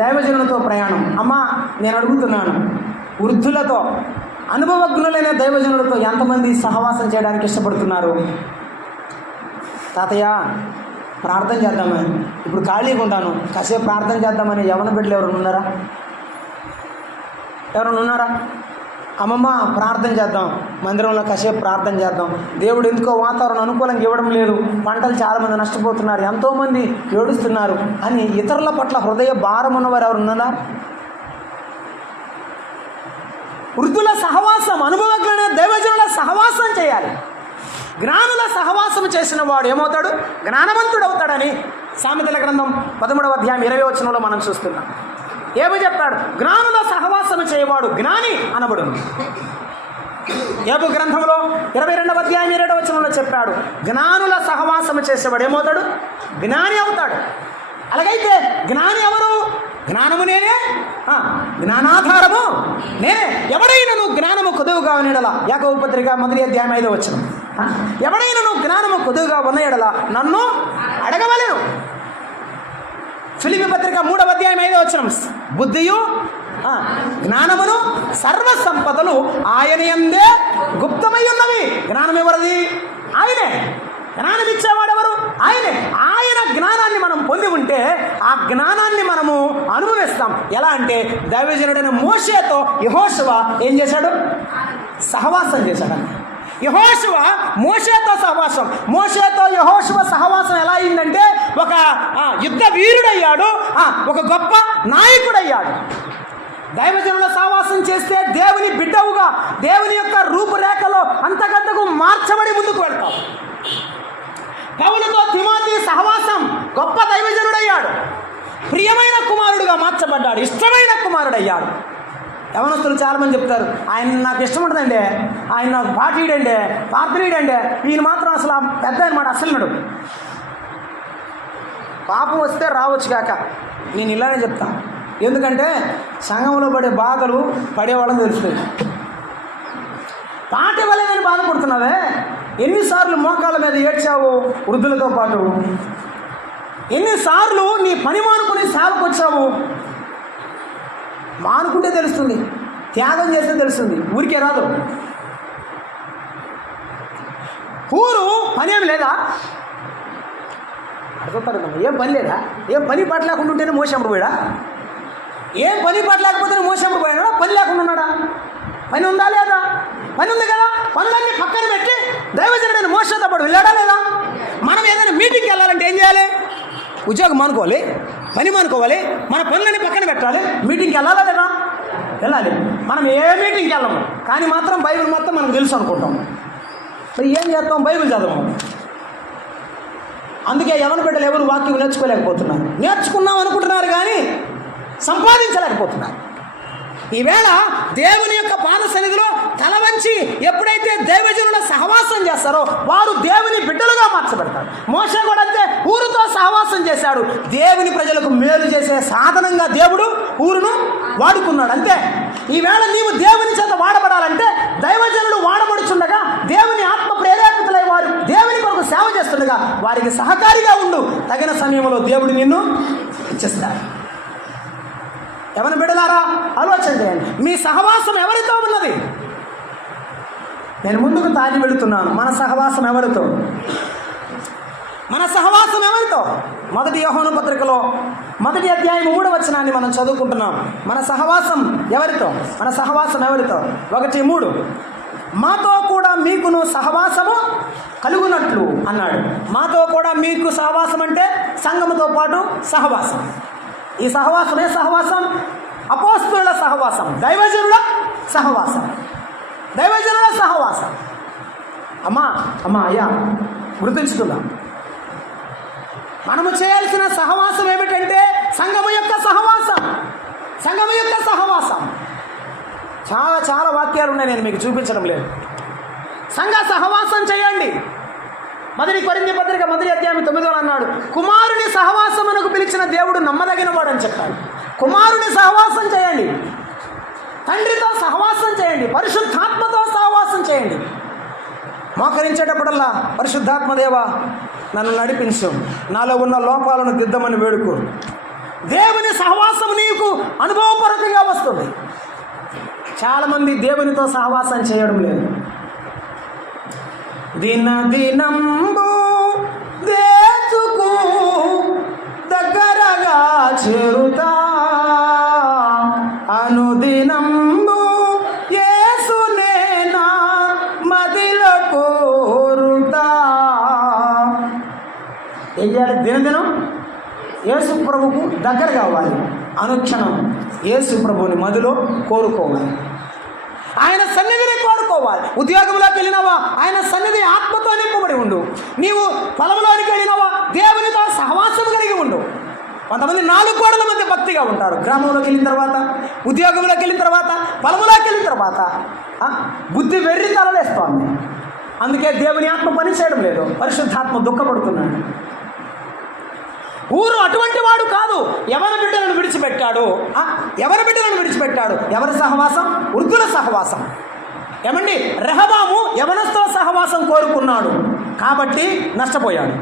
దైవజనులతో ప్రయాణం. అమ్మా, నేను అడుగుతున్నాను, వృద్ధులతో, అనుభవజ్ఞులైన దైవజనులతో ఎంతమంది సహవాసం చేయడానికి ఇష్టపడుతున్నారు? తాతయ్య ప్రార్థన చేద్దామని, ఇప్పుడు ఖాళీగా ఉంటాను, కాసేపు ప్రార్థన చేద్దామని యవన బిడ్డలు ఎవరైనా ఉన్నారా? అమ్మమ్మ ప్రార్థన చేద్దాం, మందిరంలో కాసేపు ప్రార్థన చేద్దాం. దేవుడు ఎందుకో వాతావరణం అనుకూలంగా ఇవ్వడం లేదు, పంటలు చాలామంది నష్టపోతున్నారు, ఎంతోమంది ఏడుస్తున్నారు అని ఇతరుల పట్ల హృదయ భారం ఉన్నవారు ఎవరు ఉన్నారా? వృద్ధుల సహవాసం, అనుభవజ్ఞులైన దైవజనుల సహవాసం చేయాలి. జ్ఞానుల సహవాసం చేసిన వాడు ఏమవుతాడు? జ్ఞానవంతుడు అవుతాడని సామెతల గ్రంథం 13వ అధ్యాయం 20వ వచనంలో మనం చూస్తున్నాం. ఏమో చెప్తాడు? జ్ఞానుల సహవాసం చేయవాడు జ్ఞాని అనబడును. యోబు గ్రంథంలో 22వ అధ్యాయం 7వ వచనంలో చెప్పాడు, జ్ఞానుల సహవాసం చేసేవాడు ఏమవుతాడు? జ్ఞాని అవుతాడు. అలాగైతే జ్ఞాని ఎవరు? జ్ఞానము నేనే, జ్ఞానాధారము నేనే. ఎవడైనను జ్ఞానము కొదువుగా ఉన్న ఎడల, యాకోబు పత్రిక 1వ అధ్యాయం 5వ వచనం, ఎవడైనను జ్ఞానము కొదువుగా ఉన్న ఎడల నన్ను అడగవలెను. ఫిలిప్పీ పత్రిక 3వ అధ్యాయం 5వ వచనం, బుద్ధియు జ్ఞానమును సర్వ సంపదలు ఆయన యందే గుప్తమై ఉన్నవి. జ్ఞానం ఎవరిది? ఆయనే. జ్ఞానం ఇచ్చేవాడు ఎవరు? ఆయనే. ఆయన జ్ఞానాన్ని మనం పొంది ఉంటే ఆ జ్ఞానాన్ని మనము అనుభవిస్తాం. ఎలా అంటే దైవజనుడైన మోషేతో యెహోషువ ఏం చేశాడు? సహవాసం చేశాడు. యెహోషువ మోషేతో సహవాసం, మోషేతో యెహోషువ సహవాసం ఎలా అయిందంటే ఒక యుద్ధ వీరుడయ్యాడు, ఒక గొప్ప నాయకుడయ్యాడు. దైవజనుల సహవాసం చేస్తే దేవుని బిడ్డవుగా, దేవుని యొక్క రూపురేఖలో అంతకంతకు మార్చబడి ముందుకు వెళ్తావు. పౌలుతో తిమోతి సహవాసం, గొప్ప దైవజనుడయ్యాడు, ప్రియమైన కుమారుడుగా మార్చబడ్డాడు, ఇష్టమైన కుమారుడయ్యాడు. యవనస్తులు చాలామంది చెప్తారు, ఆయన నాకు ఇష్టం ఉంటుందండి, ఆయన నాకు పాటీడండి, పాత్రీడండి, ఈయన మాత్రం అసలు పెద్ద అనమాట, అసలు నడు పాపం వస్తే రావచ్చు కాక. నేను ఇలానే చెప్తాను, ఎందుకంటే సంఘంలో పడే బాధలు పడేవాళ్ళని తెలుస్తుంది. పాట ఇవ్వలేదని బాధపడుతున్నావే, ఎన్నిసార్లు మోకాళ్ళ మీద ఏడ్చావు వృద్ధులతో పాటు, ఎన్నిసార్లు నీ పని మానుకుని సేవకు వచ్చావు. మానుకుంటే తెలుస్తుంది, త్యాగం చేస్తే తెలుస్తుంది, ఊరికే రాదు. ఊరు పని ఏమి లేదా? అడుగుతారు, ఏం పని లేదా? ఏం పని పాట లేకుండా ఉంటేనే మోసంపుడు పోయాడా? ఏం పని పాట లేకపోతేనే మోసంపుడు పోయాడా? పని లేకుండా ఉన్నాడా? పని ఉందా లేదా? పని ఉంది కదా, పనులన్నీ పక్కన పెట్టి దైవజనుడైన మోసతో పాటు వెళ్ళాడా లేదా? మనం ఏదైనా మీటింగ్కి వెళ్ళాలంటే ఏం చేయాలి? ఉద్యోగం మానుకోవాలి, పని మానుకోవాలి, మన పనులన్నీ పక్కన పెట్టాలి, మీటింగ్కి వెళ్ళాలా లేదా? వెళ్ళాలి. మనం ఏ మీటింగ్కి వెళ్ళము, కానీ మాత్రం బైబిల్ మొత్తం మనకు తెలుసు అనుకుంటాం. మరి ఏం చేస్తాం? బైబిల్ చదవము. అందుకే యవన బిడ్డలు ఎవరు వాక్యం నేర్చుకోలేకపోతున్నారు. నేర్చుకున్నాం అనుకుంటున్నారు కానీ సంపాదించలేకపోతున్నారు. ఈవేళ దేవుని యొక్క పాద సన్నిధిలో తల వంచి ఎప్పుడైతే దైవజనుల సహవాసం చేస్తారో వారు దేవుని బిడ్డలుగా మార్చబడతారు. మోషే కూడా అంతే, ఊరుతో సహవాసం చేశాడు. దేవుని ప్రజలకు మేలు చేసే సాధనంగా దేవుడు ఊరును వాడుకున్నాడు. అంతే. ఈవేళ నీవు దేవుని చేత వాడబడాలంటే దైవజనులు వాడబడుచుండగా దేవుని ఆత్మ ప్రేరేపితులై వారు దేవుని కొరకు సేవ చేస్తుండగా వారికి సహకారిగా ఉండు. తగిన సమయంలో దేవుడు నిన్ను ఇచ్చేస్తాడు. ఎవరి బిడ్డలారా ఆలోచన చేయండి, మీ సహవాసం ఎవరితో ఉన్నది? నేను ముందుకు తాగి వెళుతున్నాను. మన సహవాసం ఎవరితో? మన సహవాసం ఎవరితో? 1 యోహాను పత్రికలో 1వ అధ్యాయం 3వ వచనాన్ని మనం చదువుకుంటున్నాం. మన సహవాసం ఎవరితో? మన సహవాసం ఎవరితో? 1:3 మాతో కూడా మీకును సహవాసము కలుగునట్లు అన్నాడు. మాతో కూడా మీకు సహవాసం అంటే సంఘముతో పాటు సహవాసం. ఈ సహవాసం ఏ సహవాసం? అపోస్తలుల సహవాసం, దైవజనుల సహవాసం. దైవజనుల సహవాసం. అమ్మా అయ్యా గుర్తుంచుకుందాం, మనము చేయాల్సిన సహవాసం ఏమిటంటే సంఘము యొక్క సహవాసం. సంఘము యొక్క సహవాసం. చాలా చాలా వాక్యాలు ఉన్నాయి, నేను మీకు చూపించడం లేదు. సంఘ సహవాసం చేయండి. 1 కొరింథీ పత్రిక 1వ అధ్యాయం 9 అన్నాడు, కుమారుని సహవాసమునకు పిలిచిన దేవుడు నమ్మదగిన వాడు అని చెప్పాడు. కుమారుని సహవాసం చేయండి, తండ్రితో సహవాసం చేయండి, పరిశుద్ధాత్మతో సహవాసం చేయండి. మోకరించేటప్పుడల్లా పరిశుద్ధాత్మదేవా నన్ను నడిపించు, నాలో ఉన్న లోపాలను దిద్దమని వేడుకో. దేవుని సహవాసం నీకు అనుభవపూర్వకంగా వస్తుంది. చాలామంది దేవునితో సహవాసం చేయడం లేదు. దినంబు దేచుకు దగ్గరగా చేరుతా, అనుదినంబు యేసునే నా మదిలో కోరుతా. ఏం చేయాలి? దినదినం యేసు ప్రభువుకు దగ్గర కావాలి. అనుక్షణం యేసు ప్రభువుని మదిలో కోరుకోవాలి. ఆయన సన్నిధిని కోరుకోవాలి. ఉద్యోగంలోకి వెళ్ళినావా ఆయన సన్నిధి ఆత్మతో నింపబడి ఉండు. నీవు పొలంలోనికి వెళ్ళినావా దేవునితో సహవాసం కలిగి ఉండు. కొంతమంది 4 గోడల మధ్య భక్తిగా ఉంటారు. గ్రామంలోకి వెళ్ళిన తర్వాత, ఉద్యోగంలోకి వెళ్ళిన తర్వాత, పొలంలోకి వెళ్ళిన తర్వాత బుద్ధి వెర్రి తలవేస్తోంది. అందుకే దేవుని ఆత్మ పని చేయడం లేదు. పరిశుద్ధాత్మ దుఃఖపడుతున్నాడు. ఊరు అటువంటి వాడు కాదు. ఎవరి బిడ్డలను విడిచిపెట్టాడు? ఎవరి సహవాసం? వృద్ధుల సహవాసం. ఏమండి, రెహబాము యవనస్తుల సహవాసం కోరుకున్నాడు కాబట్టి నష్టపోయాడు.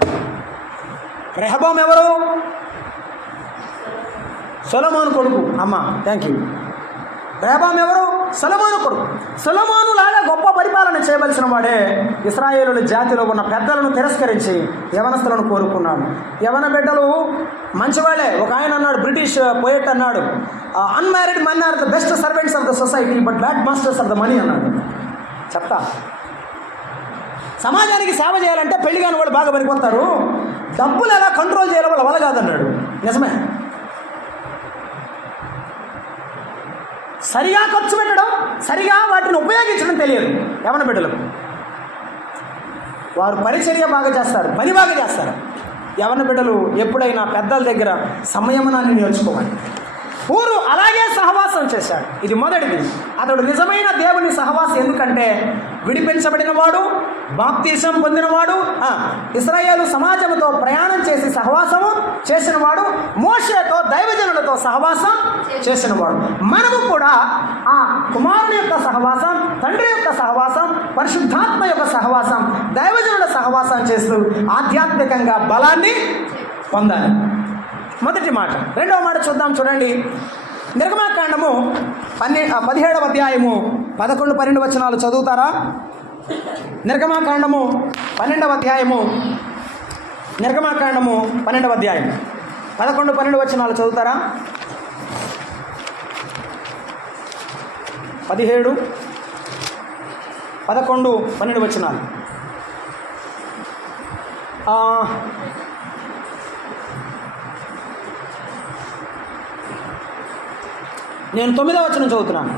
రెహబాము ఎవరు? సొలొమోను కొడుకు. Thank you. రెహబాము ఎవరు? సొలొమోను కొడుకు. సొలొమోను లాగా గొప్ప పరిపాలన చేయవలసిన వాడే ఇశ్రాయేలుల జాతిలో ఉన్న పెద్దలను తిరస్కరించి యవనస్తులను కోరుకున్నాడు. యవన బిడ్డలు మంచివాళ్ళే. ఒక ఆయన అన్నాడు, బ్రిటిష్ పోయెట్ అన్నాడు, unmarried men are the best servants of the society but bad masters of the money అన్నాడు. చెప్తా, సమాజానికి సేవ చేయాలంటే పెళ్లి కాని వాళ్ళు బాగా పనికొస్తారు, డబ్బులు ఎలా కంట్రోల్ చేయాలో వాళ్ళ వల్ల కాదన్నాడు. నిజమే. సరిగా ఖర్చు పెట్టడం, సరిగా వాటిని ఉపయోగించడం తెలియదు యవన బిడ్డలకు. వారు పరిచర్య బాగా చేస్తారు, పని బాగా చేస్తారు. యవన బిడ్డలు ఎప్పుడైనా పెద్దల దగ్గర సంయమనాన్ని నేర్చుకోవాలి. ఊరు అలాగే సహవాసం చేశాడు. ఇది మొదటిది. అతడు నిజమైన దేవుని సహవాసం. ఎందుకంటే విడిపించబడినవాడు, బాప్తీసం పొందినవాడు, ఇశ్రాయేలు సమాజంతో ప్రయాణం చేసి సహవాసము చేసినవాడు, మోషేతో దైవజనులతో సహవాసం చేసినవాడు. మనము కూడా ఆ కుమారుని యొక్క సహవాసం, తండ్రి యొక్క సహవాసం, పరిశుద్ధాత్మ యొక్క సహవాసం, దైవజనుల సహవాసం చేస్తూ ఆధ్యాత్మికంగా బలాన్ని పొందాలి. మొదటి మాట. రెండవ మాట చూద్దాం. చూడండి, నిర్గమాకాండము 17వ అధ్యాయము 11, 12 వచనాలు చదువుతారా? నిర్గమాకాండము 12వ అధ్యాయము 11, 12 వచనాలు చదువుతారా? 17, 11, 12 వచనాలు. నేను 9వ వచనం చదువుతున్నాను.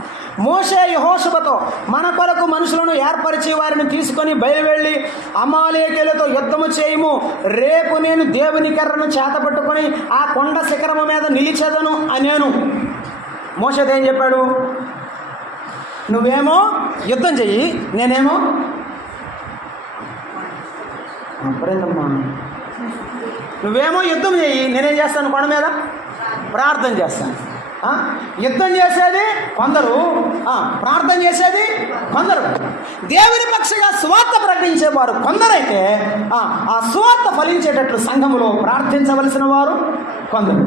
మోషే యెహోషువతో, మన కొరకు మనుషులను ఏర్పరిచి వారిని తీసుకొని బయలువెళ్ళి అమాలేకీయులతో యుద్ధము చేయము. రేపు నేను దేవుని కర్రను చేతపట్టుకొని ఆ కొండ శిఖరము మీద నిలిచెదను అనేను. మోషేతో ఏం చెప్పాడు? నువ్వేమో యుద్ధం చెయ్యి, నేనేమో అప్పుడేనమ్మా, నువ్వేమో యుద్ధం చెయ్యి, నేనేం చేస్తాను? కొండ మీద ప్రార్థన చేస్తాను. యుద్ధం చేసేది కొందరు, ప్రార్థన చేసేది కొందరు. దేవుని పక్షంగా సువార్త ప్రకటించేవారు కొందరైతే ఆ సువార్త ఫలించేటట్లు సంఘములో ప్రార్థించవలసిన వారు కొందరు.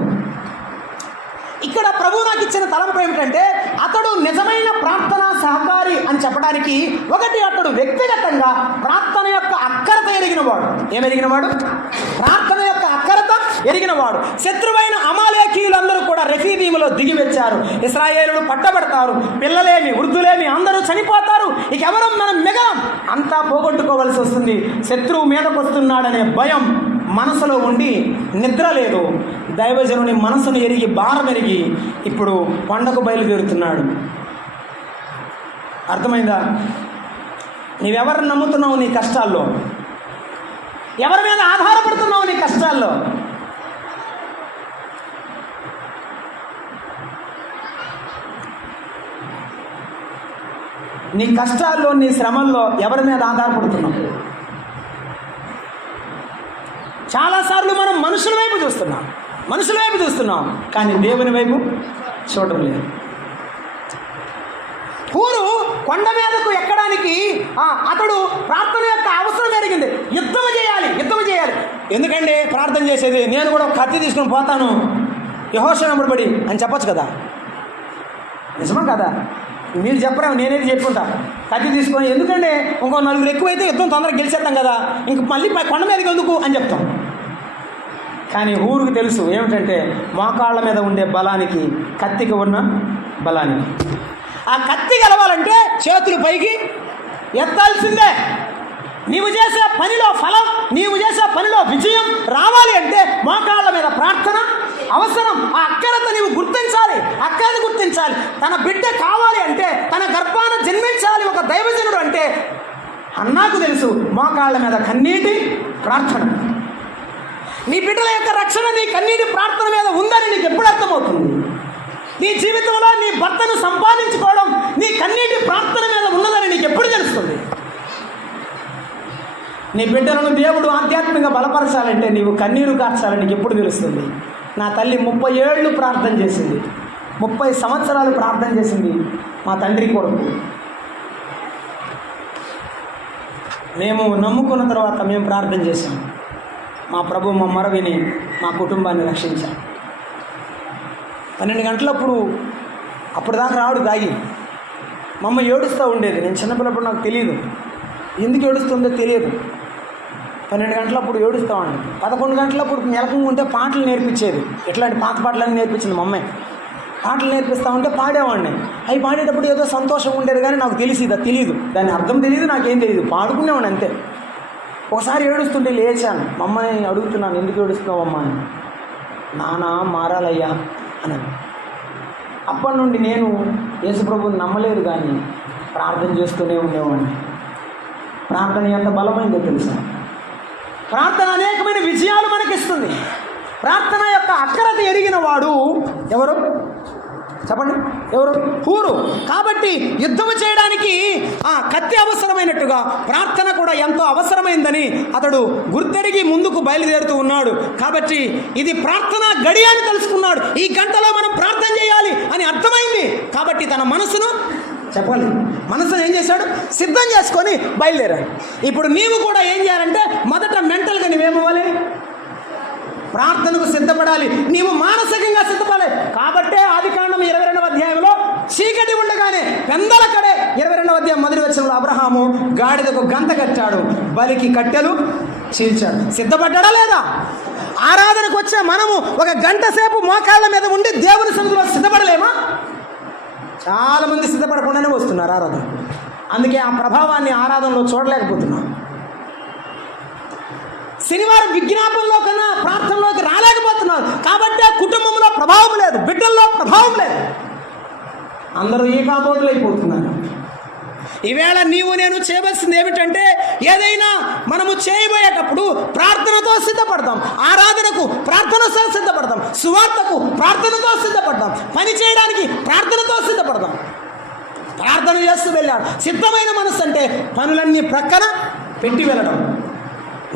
ఇక్కడ ప్రభువు నాకు ఇచ్చిన తలంపు ఏమిటంటే, అతడు నిజమైన ప్రార్థన సహకారి అని చెప్పడానికి ఒకటి, అతడు వ్యక్తిగతంగా ప్రార్థన యొక్క అక్కరత ఎరిగినవాడు. ఏమెరిగినవాడు? ప్రార్థన యొక్క అక్కరత ఎరిగినవాడు. శత్రువైన అమాలేకీయులందరూ కూడా రెఫీదీములో దిగివచ్చారు. ఇశ్రాయేలులు పట్టబడతారు, పిల్లలేమి వృద్ధులేమి అందరూ చనిపోతారు, ఇక ఎవరు మనం మిగలం, అంతా పోగొట్టుకోవలసి వస్తుంది. శత్రువు మీదకు వస్తున్నాడనే భయం మనసులో ఉండి నిద్ర లేదు. దైవజనుని మనసును ఎరిగి భారం ఎరిగి ఇప్పుడు కొండకు బయలుదేరుతున్నాడు. అర్థమైందా? నీవెవరిని నమ్ముతున్నావు నీ కష్టాల్లో? ఎవరి మీద ఆధారపడుతున్నావు నీ కష్టాల్లో? నీ కష్టాల్లో, నీ శ్రమల్లో ఎవరి మీద ఆధారపడుతున్నావు? చాలాసార్లు మనం మనుషుల వైపు చూస్తున్నాం, కానీ దేవుని వైపు చూడడం లేదు. హూరు కొండ మీదకు ఎక్కడానికి అతడు ప్రార్థన యొక్క అవసరం ఎరిగింది. యుద్ధం చేయాలి. ఎందుకంటే ప్రార్థన చేసేది, నేను కూడా ఒక కత్తి తీసుకుని పోతాను యెహోషువ వెంబడి అని చెప్పచ్చు కదా. నిజమా కదా? మీరు చెప్పరా, నేనేది చెప్పుకుంటా. కత్తి తీసుకొని, ఎందుకంటే ఇంకో 4 ఎక్కువైతే యుద్ధం తొందరగా గెలిచేద్దాం కదా, ఇంక మళ్ళీ కొండ మీదకి ఎందుకు అని చెప్తాం. కానీ ఊరికి తెలుసు ఏమిటంటే, మోకాళ్ళ మీద ఉండే బలానికి కత్తికి ఉన్న బలానికి. ఆ కత్తి గెలవాలంటే చేతులు పైకి ఎత్తాల్సిందే. నీవు చేసే పనిలో ఫలం, నీవు చేసే పనిలో విజయం రావాలి అంటే మోకాళ్ళ మీద ప్రార్థన అవసరం. ఆ అక్కరత నీవు గుర్తించాలి. అక్కరని గుర్తించాలి. తన బిడ్డ కావాలి అంటే, తన గర్భాన జన్మించాలి ఒక దైవజనుడు అంటే, అన్నాకు తెలుసు మోకాళ్ళ మీద కన్నీటి ప్రార్థన. నీ బిడ్డల యొక్క రక్షణ నీ కన్నీటి ప్రార్థన మీద ఉందని నీకు ఎప్పుడు అర్థమవుతుంది? నీ జీవితంలో నీ భర్తను సంపాదించుకోవడం నీ కన్నీటి ప్రార్థన మీద ఉన్నదని నీకు ఎప్పుడు తెలుస్తుంది? నీ బిడ్డలను దేవుడు ఆధ్యాత్మికంగా బలపరచాలంటే నీవు కన్నీరు కార్చాలని నీకు ఎప్పుడు తెలుస్తుంది? నా తల్లి 30 ఏళ్ళు ప్రార్థన చేసింది, 30 సంవత్సరాలు ప్రార్థన చేసింది మా తండ్రి కొరకు. మేము నమ్ముకున్న తర్వాత మేము ప్రార్థన చేశాం. మా ప్రభు మా మొర విని మా కుటుంబాన్ని రక్షించాం. 12 గంటలప్పుడు అప్పుడు దాకా రాడు తాగి మా అమ్మ ఏడుస్తూ ఉండేది. నేను చిన్నపిల్లప్పుడు నాకు తెలియదు, ఎందుకు ఏడుస్తుందో తెలియదు. 12 గంటలప్పుడు ఏడుస్తామండి. 11 గంటలప్పుడు మెలకంగా ఉంటే పాటలు నేర్పించేది. ఎట్లాంటి పాత పాటలన్నీ నేర్పించింది మా అమ్మాయి. పాటలు నేర్పిస్తూ ఉంటే పాడేవాడిని. అవి పాడేటప్పుడు ఏదో సంతోషం ఉండేది, కానీ నాకు తెలియదు, దాని అర్థం తెలియదు, నాకేం తెలియదు, పాడుకునేవాడిని అంతే. ఒకసారి ఏడుస్తుంటే లేచాను, మా అమ్మని అడుగుతున్నాను, ఎందుకు ఏడుస్తున్నావు అమ్మ అని. నాన్న మారాలయ్యా అని. అప్పటి నుండి నేను యేసుప్రభుని నమ్మలేదు, కానీ ప్రార్థన చేస్తూనే ఉండేవాడిని. ప్రార్థన ఎంత బలమైందో తెలుసా? ప్రార్థన అనేకమైన విజయాలు మనకిస్తుంది. ప్రార్థన యొక్క అక్కరత ఎరిగిన వాడు ఎవరు చెప్పండి? ఎవరు? హూరు. కాబట్టి యుద్ధము చేయడానికి కత్తి అవసరమైనట్టుగా ప్రార్థన కూడా ఎంతో అవసరమైందని అతడు గుర్తెరిగి ముందుకు బయలుదేరుతూ ఉన్నాడు. కాబట్టి ఇది ప్రార్థన గడి అని తెలుసుకున్నాడు. ఈ గంటలో మనం ప్రార్థన చేయాలి అని అర్థమైంది. కాబట్టి తన మనసును మనసును ఏం చేశాడు? సిద్ధం చేసుకొని బయలుదేరాడు. ఇప్పుడు నీవు కూడా ఏం చేయాలంటే, మొదట మెంటల్గా నువ్వేమవ్వాలి? ప్రార్థనకు సిద్ధపడాలి. నీవు మానసికంగా సిద్ధపడాలి. కాబట్టే ఆదికాండం 22వ అధ్యాయంలో చీకటి ఉండగానే పెందల కడే 22వ అధ్యాయం మొదటి వచనంలో అబ్రహాము గాడిదకు గంత కట్టాడు, బలికి కట్టెలు చీల్చాడు. సిద్ధపడ్డా లేదా? ఆరాధనకు వచ్చే మనము 1 గంట సేపు మోకాళ్ళ మీద ఉండి దేవుని సన్నిధిలో సిద్ధపడలేమా? చాలామంది సిద్ధపడకుండానే వస్తున్నారు ఆరాధన. అందుకే ఆ ప్రభావాన్ని ఆరాధనలో చూడలేకపోతున్నాం. శనివారం విజ్ఞాపనలో కన్నా ప్రార్థనలోకి రాలేకపోతున్నారు. కాబట్టి ఆ కుటుంబంలో ప్రభావం లేదు, బిడ్డల్లో ప్రభావం లేదు, అందరూ ఏకాబోతులైపోతున్నారు. ఈవేళ నీవు నేను చేయవలసింది ఏమిటంటే, ఏదైనా మనము చేయబోయేటప్పుడు ప్రార్థనతో సిద్ధపడతాం. ఆరాధనకు ప్రార్థనతో సిద్ధపడతాం, సువార్తకు ప్రార్థనతో సిద్ధపడతాం, పని చేయడానికి ప్రార్థనతో సిద్ధపడతాం. ప్రార్థన చేస్తూ వెళ్ళాడు. సిద్ధమైన మనస్సు అంటే పనులన్నీ ప్రక్కన పెట్టి వెళ్ళడం.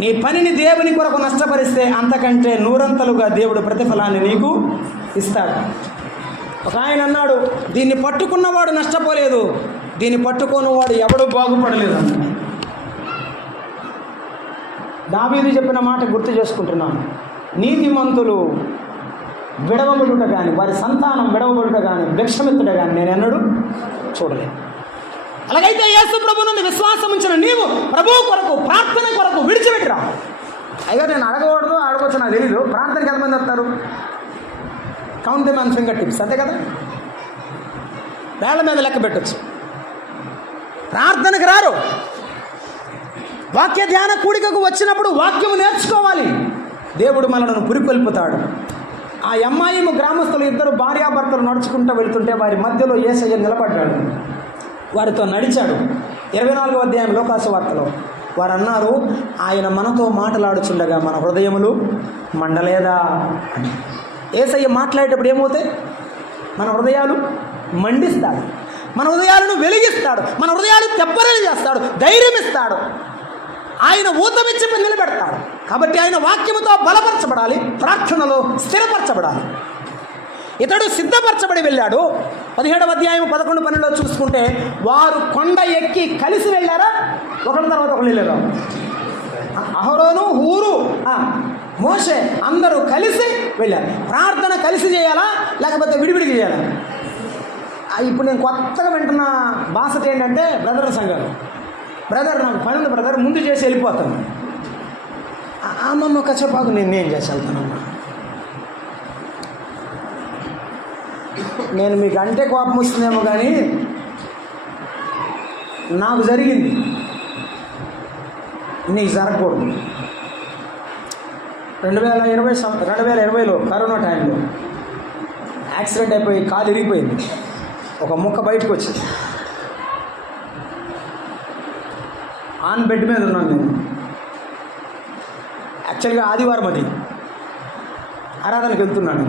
నీ పనిని దేవుని కొరకు నష్టపరిస్తే అంతకంటే నూరంతలుగా దేవుడు ప్రతిఫలాన్ని నీకు ఇస్తాడు. ఒక ఆయన అన్నాడు, దీన్ని పట్టుకున్నవాడు నష్టపోలేదు, దీన్ని పట్టుకున్నవాడు ఎవడు బాగుపడలేదు అన్నాడు. దావీదు చెప్పిన మాట గుర్తు చేసుకుంటున్నాను. నీతిమంతులు విడవబడుట కానీ, వారి సంతానం విడవబడుట కానీ, భిక్షమెత్తుట కానీ నేను ఎన్నడూ చూడలేదు. అలాగైతే యేసు ప్రభు నుండి విశ్వాసం ఉంచిన నీవు ప్రభువు కొరకు, ప్రార్థన కొరకు విడిచిపెట్టిరా. అయ్యో నేను అడగకూడదు, అడగవచ్చు నాకు తెలీదు. ప్రార్థనకి ఎంతమంది వస్తారు? Count them on finger tips, అంతే కదా, వేళ్ల మీద లెక్క పెట్టచ్చు. ప్రార్థనకు రారు. వాక్య ధ్యాన కూడికకు వచ్చినప్పుడు వాక్యము నేర్చుకోవాలి. దేవుడు మనలను పురికొల్పుతాడు. ఆ అమ్మాయిము గ్రామస్తులు ఇద్దరు భార్యాభర్తలు నడుచుకుంటూ వెళుతుంటే వారి మధ్యలో యేసయ్య నిలబడ్డాడు. వారితో నడిచాడు. 24వ అధ్యాయం లోకాసు వార్తలో వారు అన్నారు, ఆయన మనతో మాట్లాడుచుండగా మన హృదయములు మండలేదా అని. యేసయ్య మాట్లాడేటప్పుడు ఏమవుతాయి? మన హృదయాలు మండిస్తాడు, మన హృదయాలను వెలిగిస్తాడు, మన హృదయాలు తెప్పరలు చేస్తాడు, ధైర్యం ఇస్తాడు, ఆయన ఊతమిచ్చి నిలబెడతాడు. కాబట్టి ఆయన వాక్యముతో బలపరచబడాలి, ప్రార్థనలో స్థిరపరచబడాలి. ఇతడు సిద్ధపరచబడి వెళ్ళాడు. 17వ అధ్యాయం 11, 12లో చూసుకుంటే వారు కొండ ఎక్కి కలిసి వెళ్ళారా? ఒకరి తర్వాత ఒకరు వెళ్ళారు. అహరోను, హూరు, మోషే అందరూ కలిసి వెళ్ళారు. ప్రార్థన కలిసి చేయాలా లేకపోతే విడివిడికి చేయాలా? ఇప్పుడు నేను కొత్తగా వింటున్న భాష ఏంటంటే బ్రదర్ సంఘాలు. బ్రదర్ నాకు పని ఉంది బ్రదర్, ముందు చేసి వెళ్ళిపోతాను. అమ్మమ్మ కచ్చపాకు నేను చేసి వెళ్తానమ్మా. నేను మీకు అంటే కోపం వస్తుందేమో కానీ నాకు జరిగింది, నీకు జరగకూడదు. 2020లో కరోనా టైంలో యాక్సిడెంట్ అయిపోయి కాలు ఇరిగిపోయింది. ఒక ముక్క బయటకు వచ్చింది. ఆన్ బెడ్ మీద ఉన్నాను నేను. యాక్చువల్గా ఆదివారం అది ఆరాధనకు వెళ్తున్నాను.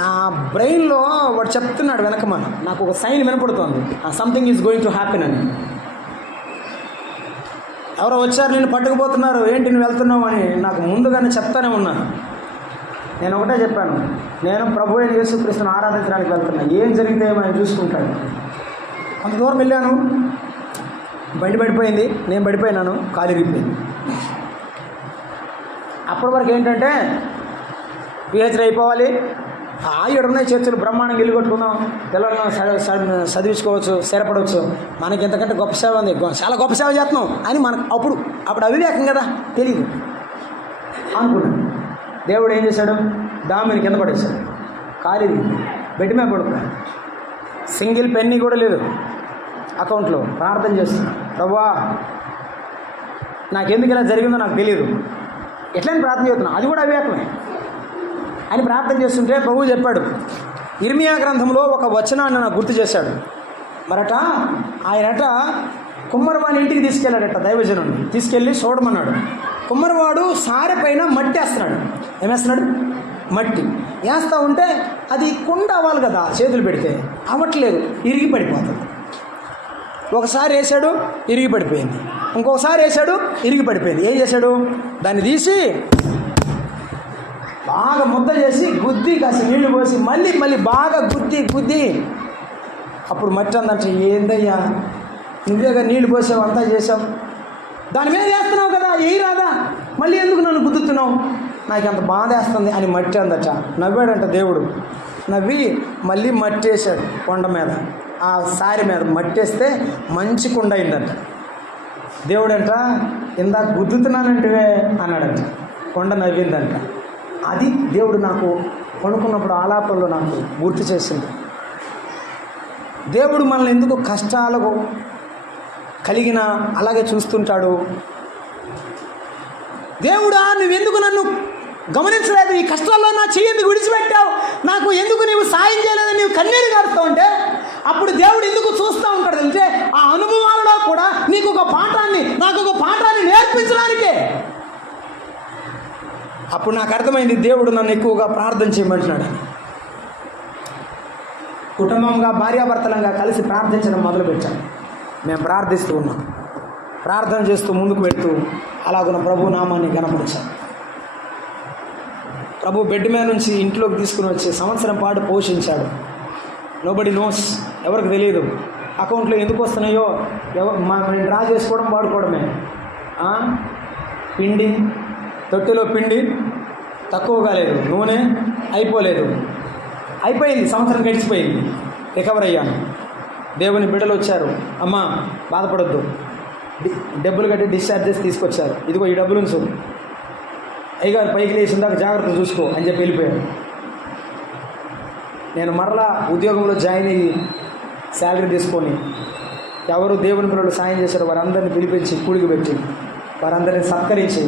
నా బ్రెయిన్లో వాడు చెప్తున్నాడు వెనకమని, నాకు ఒక సైన్ వినపడుతోంది, something is going to happen అని. ఎవరో వచ్చారు, నేను పట్టుకుపోతున్నారు, ఏంటి నువ్వు వెళ్తున్నావు అని నాకు ముందుగానే చెప్తానే ఉన్నాను. నేను ఒకటే చెప్పాను, నేను ప్రభు అయిన యేసుక్రీస్తును ఆరాధించడానికి వెళ్తున్నా, ఏం జరిగితే ఏమో ఆయన చూసుకుంటాడు. అంత దూరం వెళ్ళాను, బండి పడిపోయింది, నేను పడిపోయినాను, కాలు ఇరిగిపోయింది. అప్పటి వరకు ఏంటంటే పిహెచ్డీ అయిపోవాలి, ఈడున్నాయి చర్చలు, బ్రహ్మాండంగా ఇల్లు కొట్టుకుందాం, పిల్లలను చదివించుకోవచ్చు, స్థిరపడవచ్చు, మనకి ఎంతకంటే గొప్ప సేవ ఉంది, చాలా గొప్ప సేవ చేస్తున్నాం అని మనకు అప్పుడు అవివేకం కదా, తెలియదు అనుకున్నాను. దేవుడు ఏం చేశాడు? దామిని కింద పడేశాడు, ఖాళీ బెడ్ మీద పడుకున్నాడు, సింగిల్ పెన్నీ కూడా లేదు అకౌంట్లో. ప్రార్థన చేస్తున్నాను, ప్రభువా నాకెందుకు ఇలా జరిగిందో నాకు తెలియదు, ఎట్లని ప్రార్థన చేస్తున్నాను, అది కూడా అవివేకమే అని ప్రార్థన చేస్తుంటే ప్రభువు చెప్పాడు, ఇర్మియా గ్రంథంలో ఒక వచనాన్ని నాకు గుర్తు చేశాడు. మరట ఆయనట కుమ్మరివాని ఇంటికి తీసుకెళ్ళాడట, దైవజనుడిని తీసుకెళ్ళి చూడమన్నాడు. కుమ్మరివాడు సారె పైన మట్టి వేస్తున్నాడు. ఏమేస్తున్నాడు? మట్టి వేస్తూ ఉంటే అది కుండ అవ్వాలి కదా, చేతులు పెడితే అవ్వట్లేదు, ఇరిగి పడిపోతుంది. ఒకసారి వేసాడు, ఇరిగి పడిపోయింది. ఇంకొకసారి వేసాడు, ఇరిగి పడిపోయింది. ఏం చేశాడు? దాన్ని తీసి బాగా ముద్ద చేసి గుద్ది కాసి నీళ్లు పోసి మళ్ళీ బాగా గుద్ది అప్పుడు మట్టి అందంటే, ఏందయ్యా నువ్వేగా నీళ్లు పోసావు, అంతా చేసావు, దాని మీద వేస్తున్నావు కదా, ఏ రాదా, మళ్ళీ ఎందుకు నన్ను గుద్దుతున్నావు, నాకు అంత బాధ వేస్తుంది అని మట్టి అందట. నవ్వాడంట దేవుడు. నవ్వి మళ్ళీ మట్టి వేసాడు కొండ మీద, ఆ సారి మీద మట్టి వేస్తే మంచి కుండ అయిందంట. దేవుడంట, ఇందాక గుద్దుతున్నానంటివే అన్నాడంట. కొండ నవ్విందంట. అది దేవుడు నాకు కొనుక్కున్నప్పుడు ఆలాపంలో నాకు గుర్తు చేసింది. దేవుడు మనల్ని ఎందుకు కష్టాలకు కలిగిన అలాగే చూస్తుంటాడు. దేవుడా నువ్వెందుకు నన్ను గమనించలేదు, ఈ కష్టాల్లో నా చెయ్యి ఎందుకు విడిచిపెట్టావు, నాకు ఎందుకు నీవు సాయం చేయలేదని నీవు కన్నీరు కారుతూ ఉంటే అప్పుడు దేవుడు ఎందుకు చూస్తూ ఉంటాడు అంటే, ఆ అనుభవాలలో కూడా నాకు ఒక పాఠాన్ని నేర్పించడానికే. అప్పుడు నాకు అర్థమైంది దేవుడు నన్ను ఎక్కువగా ప్రార్థన చేయమంటున్నాడు. కుటుంబంగా భార్యాభర్తలంగా కలిసి ప్రార్థించడం మొదలుపెట్టాం. మేము ప్రార్థిస్తూ ఉన్నాం, ప్రార్థన చేస్తూ ముందుకు వెళ్తూ అలాగున్న ప్రభు నామాన్ని గణపరిచాం. ప్రభు బెడ్ మీద నుంచి ఇంట్లోకి తీసుకుని వచ్చి సంవత్సరం పాటు పోషించాడు. నోబడి నోస్, ఎవరికి తెలియదు అకౌంట్లో ఎందుకు వస్తున్నాయో. మనం డ్రా చేసుకోవడం వాడుకోవడమే. పిండి తొట్టిలో పిండి తక్కువగా లేదు, నూనె అయిపోలేదు, అయిపోయింది, సంవత్సరం గడిచిపోయింది. రికవర్ అయ్యాను. దేవుని బిడ్డలు వచ్చారు, అమ్మ బాధపడొద్దు, డబ్బులు కట్టి డిశ్చార్జ్ చేసి తీసుకొచ్చారు, ఇదిగో ఈ డబ్బులు ఉంచు, అయ్యగారు పైకి లేచిందాక జాగ్రత్త చూసుకో అని చెప్పి వెళ్ళిపోయాడు. నేను మరలా ఉద్యోగంలో జాయిన్ అయ్యి శాలరీ తీసుకొని ఎవరు దేవుని పిల్లలు సాయం చేశారో వారందరినీ పిలిపించి కూడికి పెట్టి వారందరినీ సత్కరించి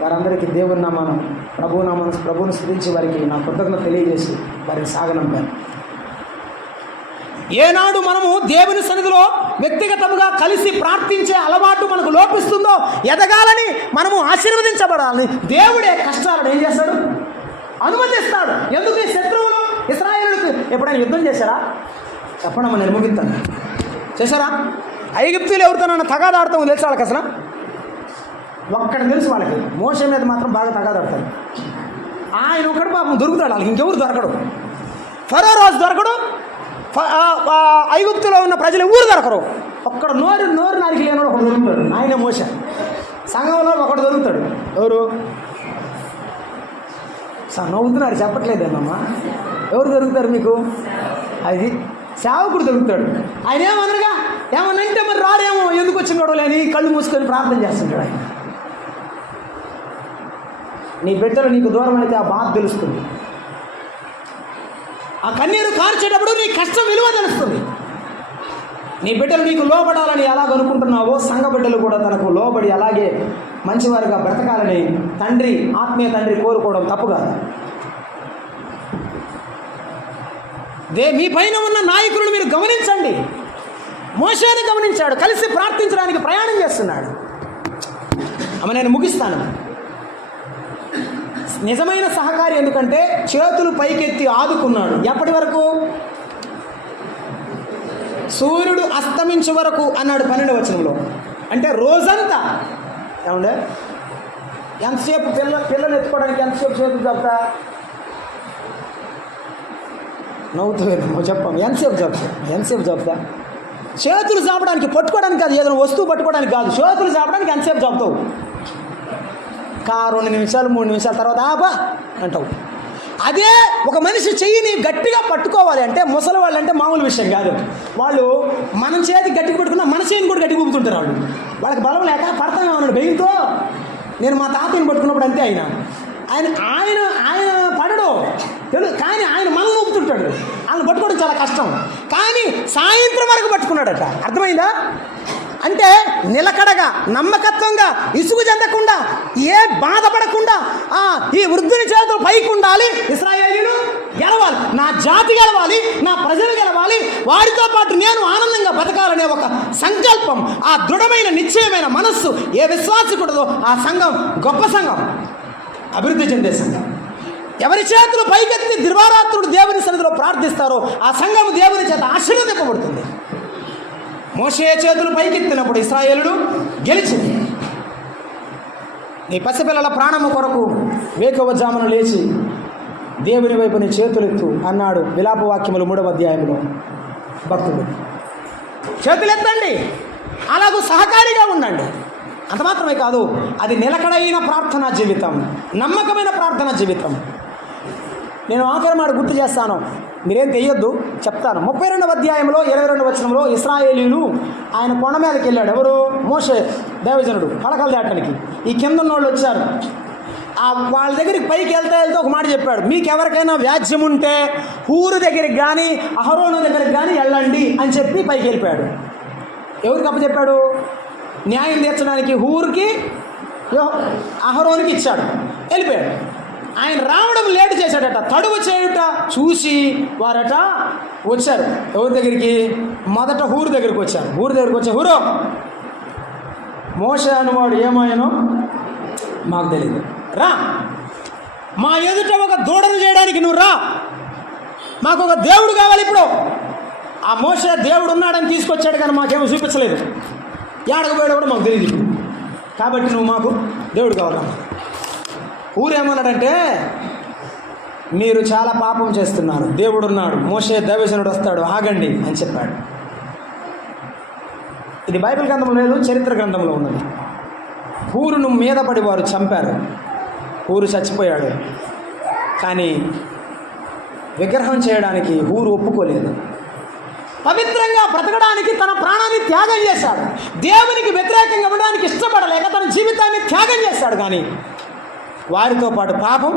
వారందరికీ దేవుని నామాను ప్రభువుని స్తుతించి వారికి నా కృతజ్ఞత తెలియజేసి వారిని సాగనంపాను. ఏనాడు మనము దేవుని సన్నిధిలో వ్యక్తిగతంగా కలిసి ప్రార్థించే అలవాటు మనకు లోపిస్తుందో, ఎదగాలని మనము ఆశీర్వదించబడాలని దేవుడే కష్టాలను ఏం చేస్తాడు? అనుమతిస్తాడు. ఎందుకు? ఈ శత్రువులు ఇశ్రాయేలులకు ఎప్పుడైనా యుద్ధం చేశారా? చెప్పండి, నేను ముగిస్తాను. చేశారా? ఐగుప్తీయులు ఎవరితోనన్నా తగాదాడతామో తెలుసా వాళ్ళకి? అసలు ఒక్కడ తెలుసు వాళ్ళకి. మోషే మీద మాత్రం బాగా తగాదాడతాడు. ఆయన ఒకటి పాపం దొరుకుతాడు, వాళ్ళకి ఇంకెవరు దొరకడు. ఫరో రాజు దొరకడు, ఐగుప్తులో ఉన్న ప్రజలు ఎవరు దొరకరు. ఒక్కడ నోరు నారికి లేనోడు ఒకడు దొరుకుతాడు, ఆయన మోషే. సంఘంలో ఒకడు దొరుకుతాడు, ఎవరు? నవ్వుతున్నారు, చెప్పట్లేదేమమ్మా. ఎవరు దొరుకుతారు మీకు? అది సేవకుడు దొరుకుతాడు. ఆయన ఏమనగా ఏమన్నా అంటే మరి రాడేమో, ఎందుకు వచ్చిన గొడవలు అని కళ్ళు మూసుకొని ప్రార్థన చేస్తుంటాడు. ఆయన నీ బిడ్డలు నీకు దూరం అయితే ఆ బాధ తెలుస్తుంది. ఆ కన్నీరు కార్చేటప్పుడు నీ కష్టం విలువ తెలుస్తుంది. నీ బిడ్డలు నీకు లోబడాలని ఎలాగ అనుకుంటున్నావో సంఘ బిడ్డలు కూడా తనకు లోబడి అలాగే మంచివారిగా బ్రతకాలని తండ్రి, ఆత్మీయ తండ్రి కోరుకోవడం తప్పు కాదు. మీ పైన ఉన్న నాయకులను మీరు గమనించండి. మోషేని గమనించాడు, కలిసి ప్రార్థించడానికి ప్రయాణం చేస్తున్నాడు. అమ్మ నేను ముగిస్తాను. నిజమైన సహకారి ఎందుకంటే చేతులు పైకెత్తి ఆదుకున్నాడు. ఎప్పటి వరకు? సూర్యుడు అస్తమించే వరకు అన్నాడు 12వ వచనంలో. అంటే రోజంతా. ఏమండే ఎంతసేపు పిల్లలు ఎత్తుకోవడానికి ఎంతసేపు చేతులు చెప్తా? నవ్వుతావు చెప్పాము. ఎంతసేపు చెప్తా? చేతులు చాపడానికి, పట్టుకోవడానికి కాదు, ఏదైనా వస్తువు పట్టుకోవడానికి కాదు, చేతులు చాపడానికి ఎంతసేపు చెప్తావు? 2 నిమిషాలు 3 నిమిషాల తర్వాత ఆబా అంటావు. అదే ఒక మనిషి చెయ్యిని గట్టిగా పట్టుకోవాలి అంటే, ముసలి వాళ్ళు అంటే మామూలు విషయం కాదు. వాళ్ళు మనం చేతి గట్టిగా పట్టుకున్నా మన చేతిని కూడా గట్టిగా ఊపుతుంటారు. వాళ్ళకి బలం లేక పడతానే ఉన్నాడు భయంతో. నేను మా తాతయ్యని పట్టుకున్నప్పుడు అంతే. ఆయన పడడు తెలుసు, కానీ ఆయన మనం ఊపుతుంటాడు. ఆయన పట్టుకోవడం చాలా కష్టం. కానీ సాయంత్రం వరకు పట్టుకున్నాడట. అర్థమైందా? అంటే నిలకడగా, నమ్మకత్వంగా, ఇసుగు చెందకుండా, ఏ బాధపడకుండా ఈ వృద్ధుని చేతులు పైకి ఉండాలి. ఇశ్రాయేలీయులు గెలవాలి, నా జాతి గెలవాలి, నా ప్రజలు గెలవాలి, వారితో పాటు నేను ఆనందంగా బతకాలనే ఒక సంకల్పం, ఆ దృఢమైన నిశ్చయమైన మనస్సు ఏ విశ్వాసకుడదో ఆ సంఘం గొప్ప సంఘం, అభివృద్ధి చెందే సంఘం. ఎవరి చేతులు పైకెత్తి దివారాత్రుడు దేవుని సన్నిధిలో ప్రార్థిస్తారో ఆ సంఘం దేవుని చేత ఆశీర్వదింపబడుతుంది. మోషే చేతులు పైకెత్తినప్పుడు ఇశ్రాయేలుడు గెలిచింది. నీ పసిపిల్లల ప్రాణము కొరకు వేకువజామున లేచి దేవుని వైపు నీ చేతులెత్తు అన్నాడు విలాప వాక్యములు 3వ అధ్యాయంలో భక్తుడు. చేతులెత్తండి, అలాగూ సహకారిగా ఉండండి. అంత మాత్రమే కాదు, అది నిలకడైన ప్రార్థనా జీవితం, నమ్మకమైన ప్రార్థనా జీవితం. నేను ఆఖరి మాట గుర్తు చేస్తాను, మీరేం తెయ్యొద్దు, చెప్తాను. 32వ అధ్యాయంలో 22వ వచనంలో ఇశ్రాయేలీయులు ఆయన కొండ మీదకి వెళ్ళాడు. ఎవరు? మోషే దైవజనుడు పలకలు దాటానికి. ఈ కింద ఉన్నోళ్ళు వచ్చారు. వాళ్ళ దగ్గరికి పైకి వెళ్తే ఒక మాట చెప్పాడు, మీకు ఎవరికైనా వ్యాజ్యం ఉంటే హూరు దగ్గరికి కానీ అహరోను దగ్గరికి కానీ వెళ్ళండి అని చెప్పి పైకి వెళ్ళిపోయాడు. ఎవరికి అప్పచెప్పాడు? న్యాయం తీర్చడానికి హూరుకి అహరోనికి ఇచ్చాడు. వెళ్ళిపోయాడు. ఆయన రావడం లేట్ చేశాడట. తడువు చేయుట చూసి వారట వచ్చారు. ఎవరి దగ్గరికి? మొదట హూరు దగ్గరికి వచ్చారు. హూరు దగ్గరికి వచ్చే, హూరో మోషే అనేవాడు ఏమాయనో మాకు తెలియదు, రా మా ఎదుట ఒక దూడను చేయడానికి నువ్వు రా, మాకు ఒక దేవుడు కావాలి ఇప్పుడు ఆ మోషే దేవుడు ఉన్నాడని తీసుకొచ్చాడు కానీ మాకేమో చూపించలేదు. ఏడకపోయాడు కూడా మాకు తెలియదు. కాబట్టి నువ్వు మాకు దేవుడు కావాలా. ఊరేమన్నాడంటే, మీరు చాలా పాపం చేస్తున్నారు, దేవుడు ఉన్నాడు, మోషే దైవజనుడు వస్తాడు, ఆగండి అని చెప్పాడు. ఇది బైబిల్ గ్రంథంలో లేదు, చరిత్ర గ్రంథంలో ఉన్నది. హూరును మీద పడి వారు చంపారు. హూరు చచ్చిపోయాడు. కానీ విగ్రహం చేయడానికి హూరు ఒప్పుకోలేదు. పవిత్రంగా బ్రతకడానికి తన ప్రాణాన్ని త్యాగం చేశాడు. దేవునికి వ్యతిరేకంగా ఉండడానికి ఇష్టపడలేక తన జీవితాన్ని త్యాగం చేశాడు. కానీ వారితో పాటు పాపం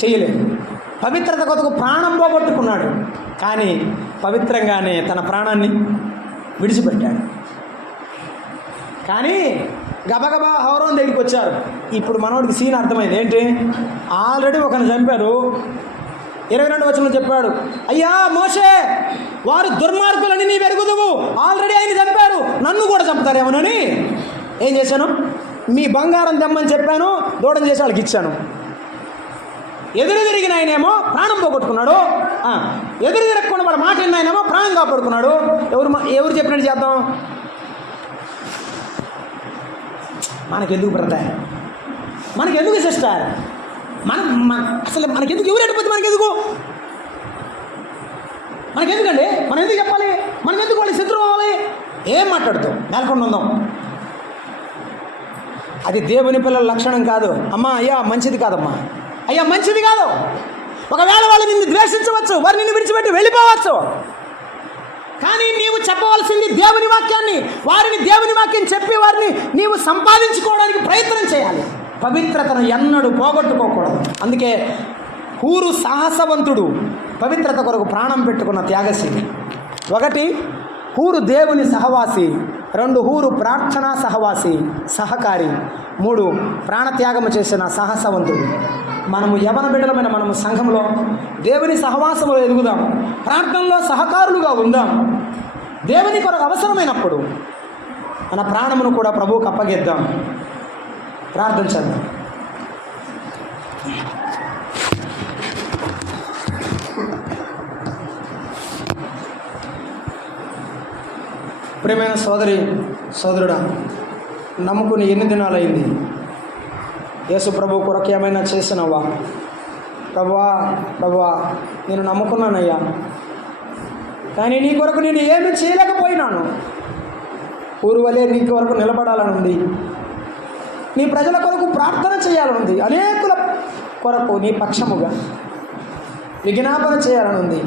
చేయలేదు. పవిత్రత కొరకు ప్రాణం పోగొట్టుకున్నాడు. కానీ పవిత్రంగానే తన ప్రాణాన్ని విడిచిపెట్టాడు. కానీ గబగబా హౌరోన్ దగ్గరికి వచ్చారు. ఇప్పుడు మనోడికి సీన్ అర్థమైంది. ఏంటి? ఆల్రెడీ ఒకరిని చంపారు. 22వ వచనంలో చెప్పాడు, అయ్యా మోషే, వారు దుర్మార్గులని నీ వెరుగుదువు, ఆల్రెడీ ఆయన చంపారు, నన్ను కూడా చంపుతారేమోనని ఏం చేశాను? మీ బంగారం తెమ్మని చెప్పాను, దూడం చేసి వాళ్ళకి ఇచ్చాను. ఎదురు తిరిగిన ఆయనేమో ప్రాణం పోగొట్టుకున్నాడు. ఎదురు తిరగకుండా వాళ్ళ మాట విన్న ఆయనేమో ప్రాణం కాపాడుకున్నాడు. ఎవరు చెప్పినట్టు చేద్దాం? మనకెందుకు బ్రతాయి? మనకెందుకు సిస్టర్? అసలు మనకెందుకు? ఎవరు ఎడిపోతే మనకెందుకు? మనకెందుకండి? మనం ఎందుకు చెప్పాలి? మనం ఎందుకు వాళ్ళకి శత్రువు అవ్వాలి? ఏం మాట్లాడుతాం? మేల్కొని ఉందాం. అది దేవుని పిల్లల లక్షణం కాదు. అమ్మా అయ్యా మంచిది కాదమ్మా, అయ్యా మంచిది కాదు. ఒకవేళ వాళ్ళు నిన్ను ద్వేషించవచ్చు, వారు నిన్ను విడిచిపెట్టి వెళ్ళిపోవచ్చు. కానీ నీవు చెప్పవలసింది దేవుని వాక్యాన్ని. వారిని దేవుని వాక్యం చెప్పి వారిని నీవు సంపాదించుకోవడానికి ప్రయత్నం చేయాలి. పవిత్రతను ఎన్నడూ పోగొట్టుకోకూడదు. అందుకే హూరు సాహసవంతుడు, పవిత్రత కొరకు ప్రాణం పెట్టుకున్న త్యాగశీలి. 1 హూరు దేవుని సహవాసి, 2 హూరు ప్రార్థనా సహవాసి, సహకారి, 3 ప్రాణత్యాగము చేసిన సాహసవంతుడు. మనము యవన బిడ్డలమైన మనము సంఘంలో దేవుని సహవాసంలో ఎదుగుదాం, ప్రార్థనలో సహకారులుగా ఉందాం. దేవుని కొరకు అవసరమైనప్పుడు మన ప్రాణమును కూడా ప్రభువుకు అప్పగిద్దాం. ప్రార్థన చేద్దాం. ప్రియమైన సోదరి సోదరుడా, నమ్ముకుని ఎన్ని దినాలైంది? యేసు ప్రభు కొరకు ఏమైనా చేసినవా? ప్రభువా నేను నమ్ముకున్నానయ్యా, కానీ నీ కొరకు నేను ఏమీ చేయలేకపోయినాను. ఊరువలే నీ కొరకు నిలబడాలని ఉంది, నీ ప్రజల కొరకు ప్రార్థన చేయాలనుంది, అనేకుల కొరకు నీ పక్షముగా విజ్ఞాపన చేయాలనుంది.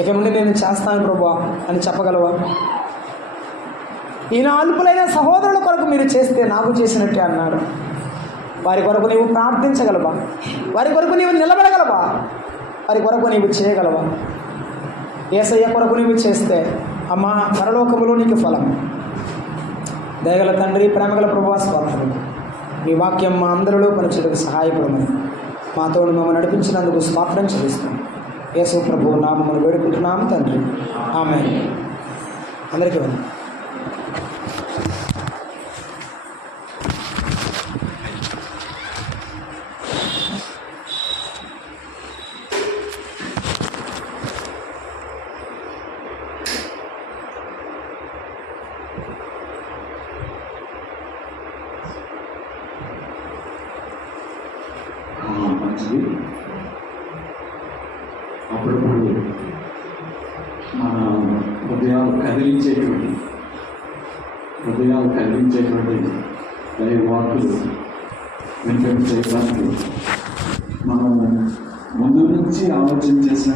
ఇక నుండి నేను చేస్తాను ప్రభువా అని చెప్పగలవా? ఈయన అల్పులైన సహోదరుల కొరకు మీరు చేస్తే నాకు చేసినట్టే అన్నాడు. వారి కొరకు నీవు ప్రార్థించగలవా? వారి కొరకు నీవు నిలబడగలవా? వారి కొరకు నీవు చేయగలవా? యేసయ్య కొరకు నీవు చేస్తే అమ్మా పరలోకములో నీకు ఫలం. దయగల తండ్రి, ప్రేమగల ప్రభువా, స్వార్థము మీ వాక్యం మా అందరిలో పనిచేయడానికి సహాయపడమని మాతో మమ్మల్ని నడిపించినందుకు స్తోత్రం చెల్లిస్తాం. యేసు ప్రభువు నామమును వేడుకుంటున్నాము తండ్రి, ఆమేన్. అందరికీ వందనాలు. మంచిది. అప్పుడప్పుడు మన హృదయాలు కదిలించేటువంటి దైవ వాక్కులు వినిపించడానికి మనం ముందు నుంచి ఆలోచన చేసిన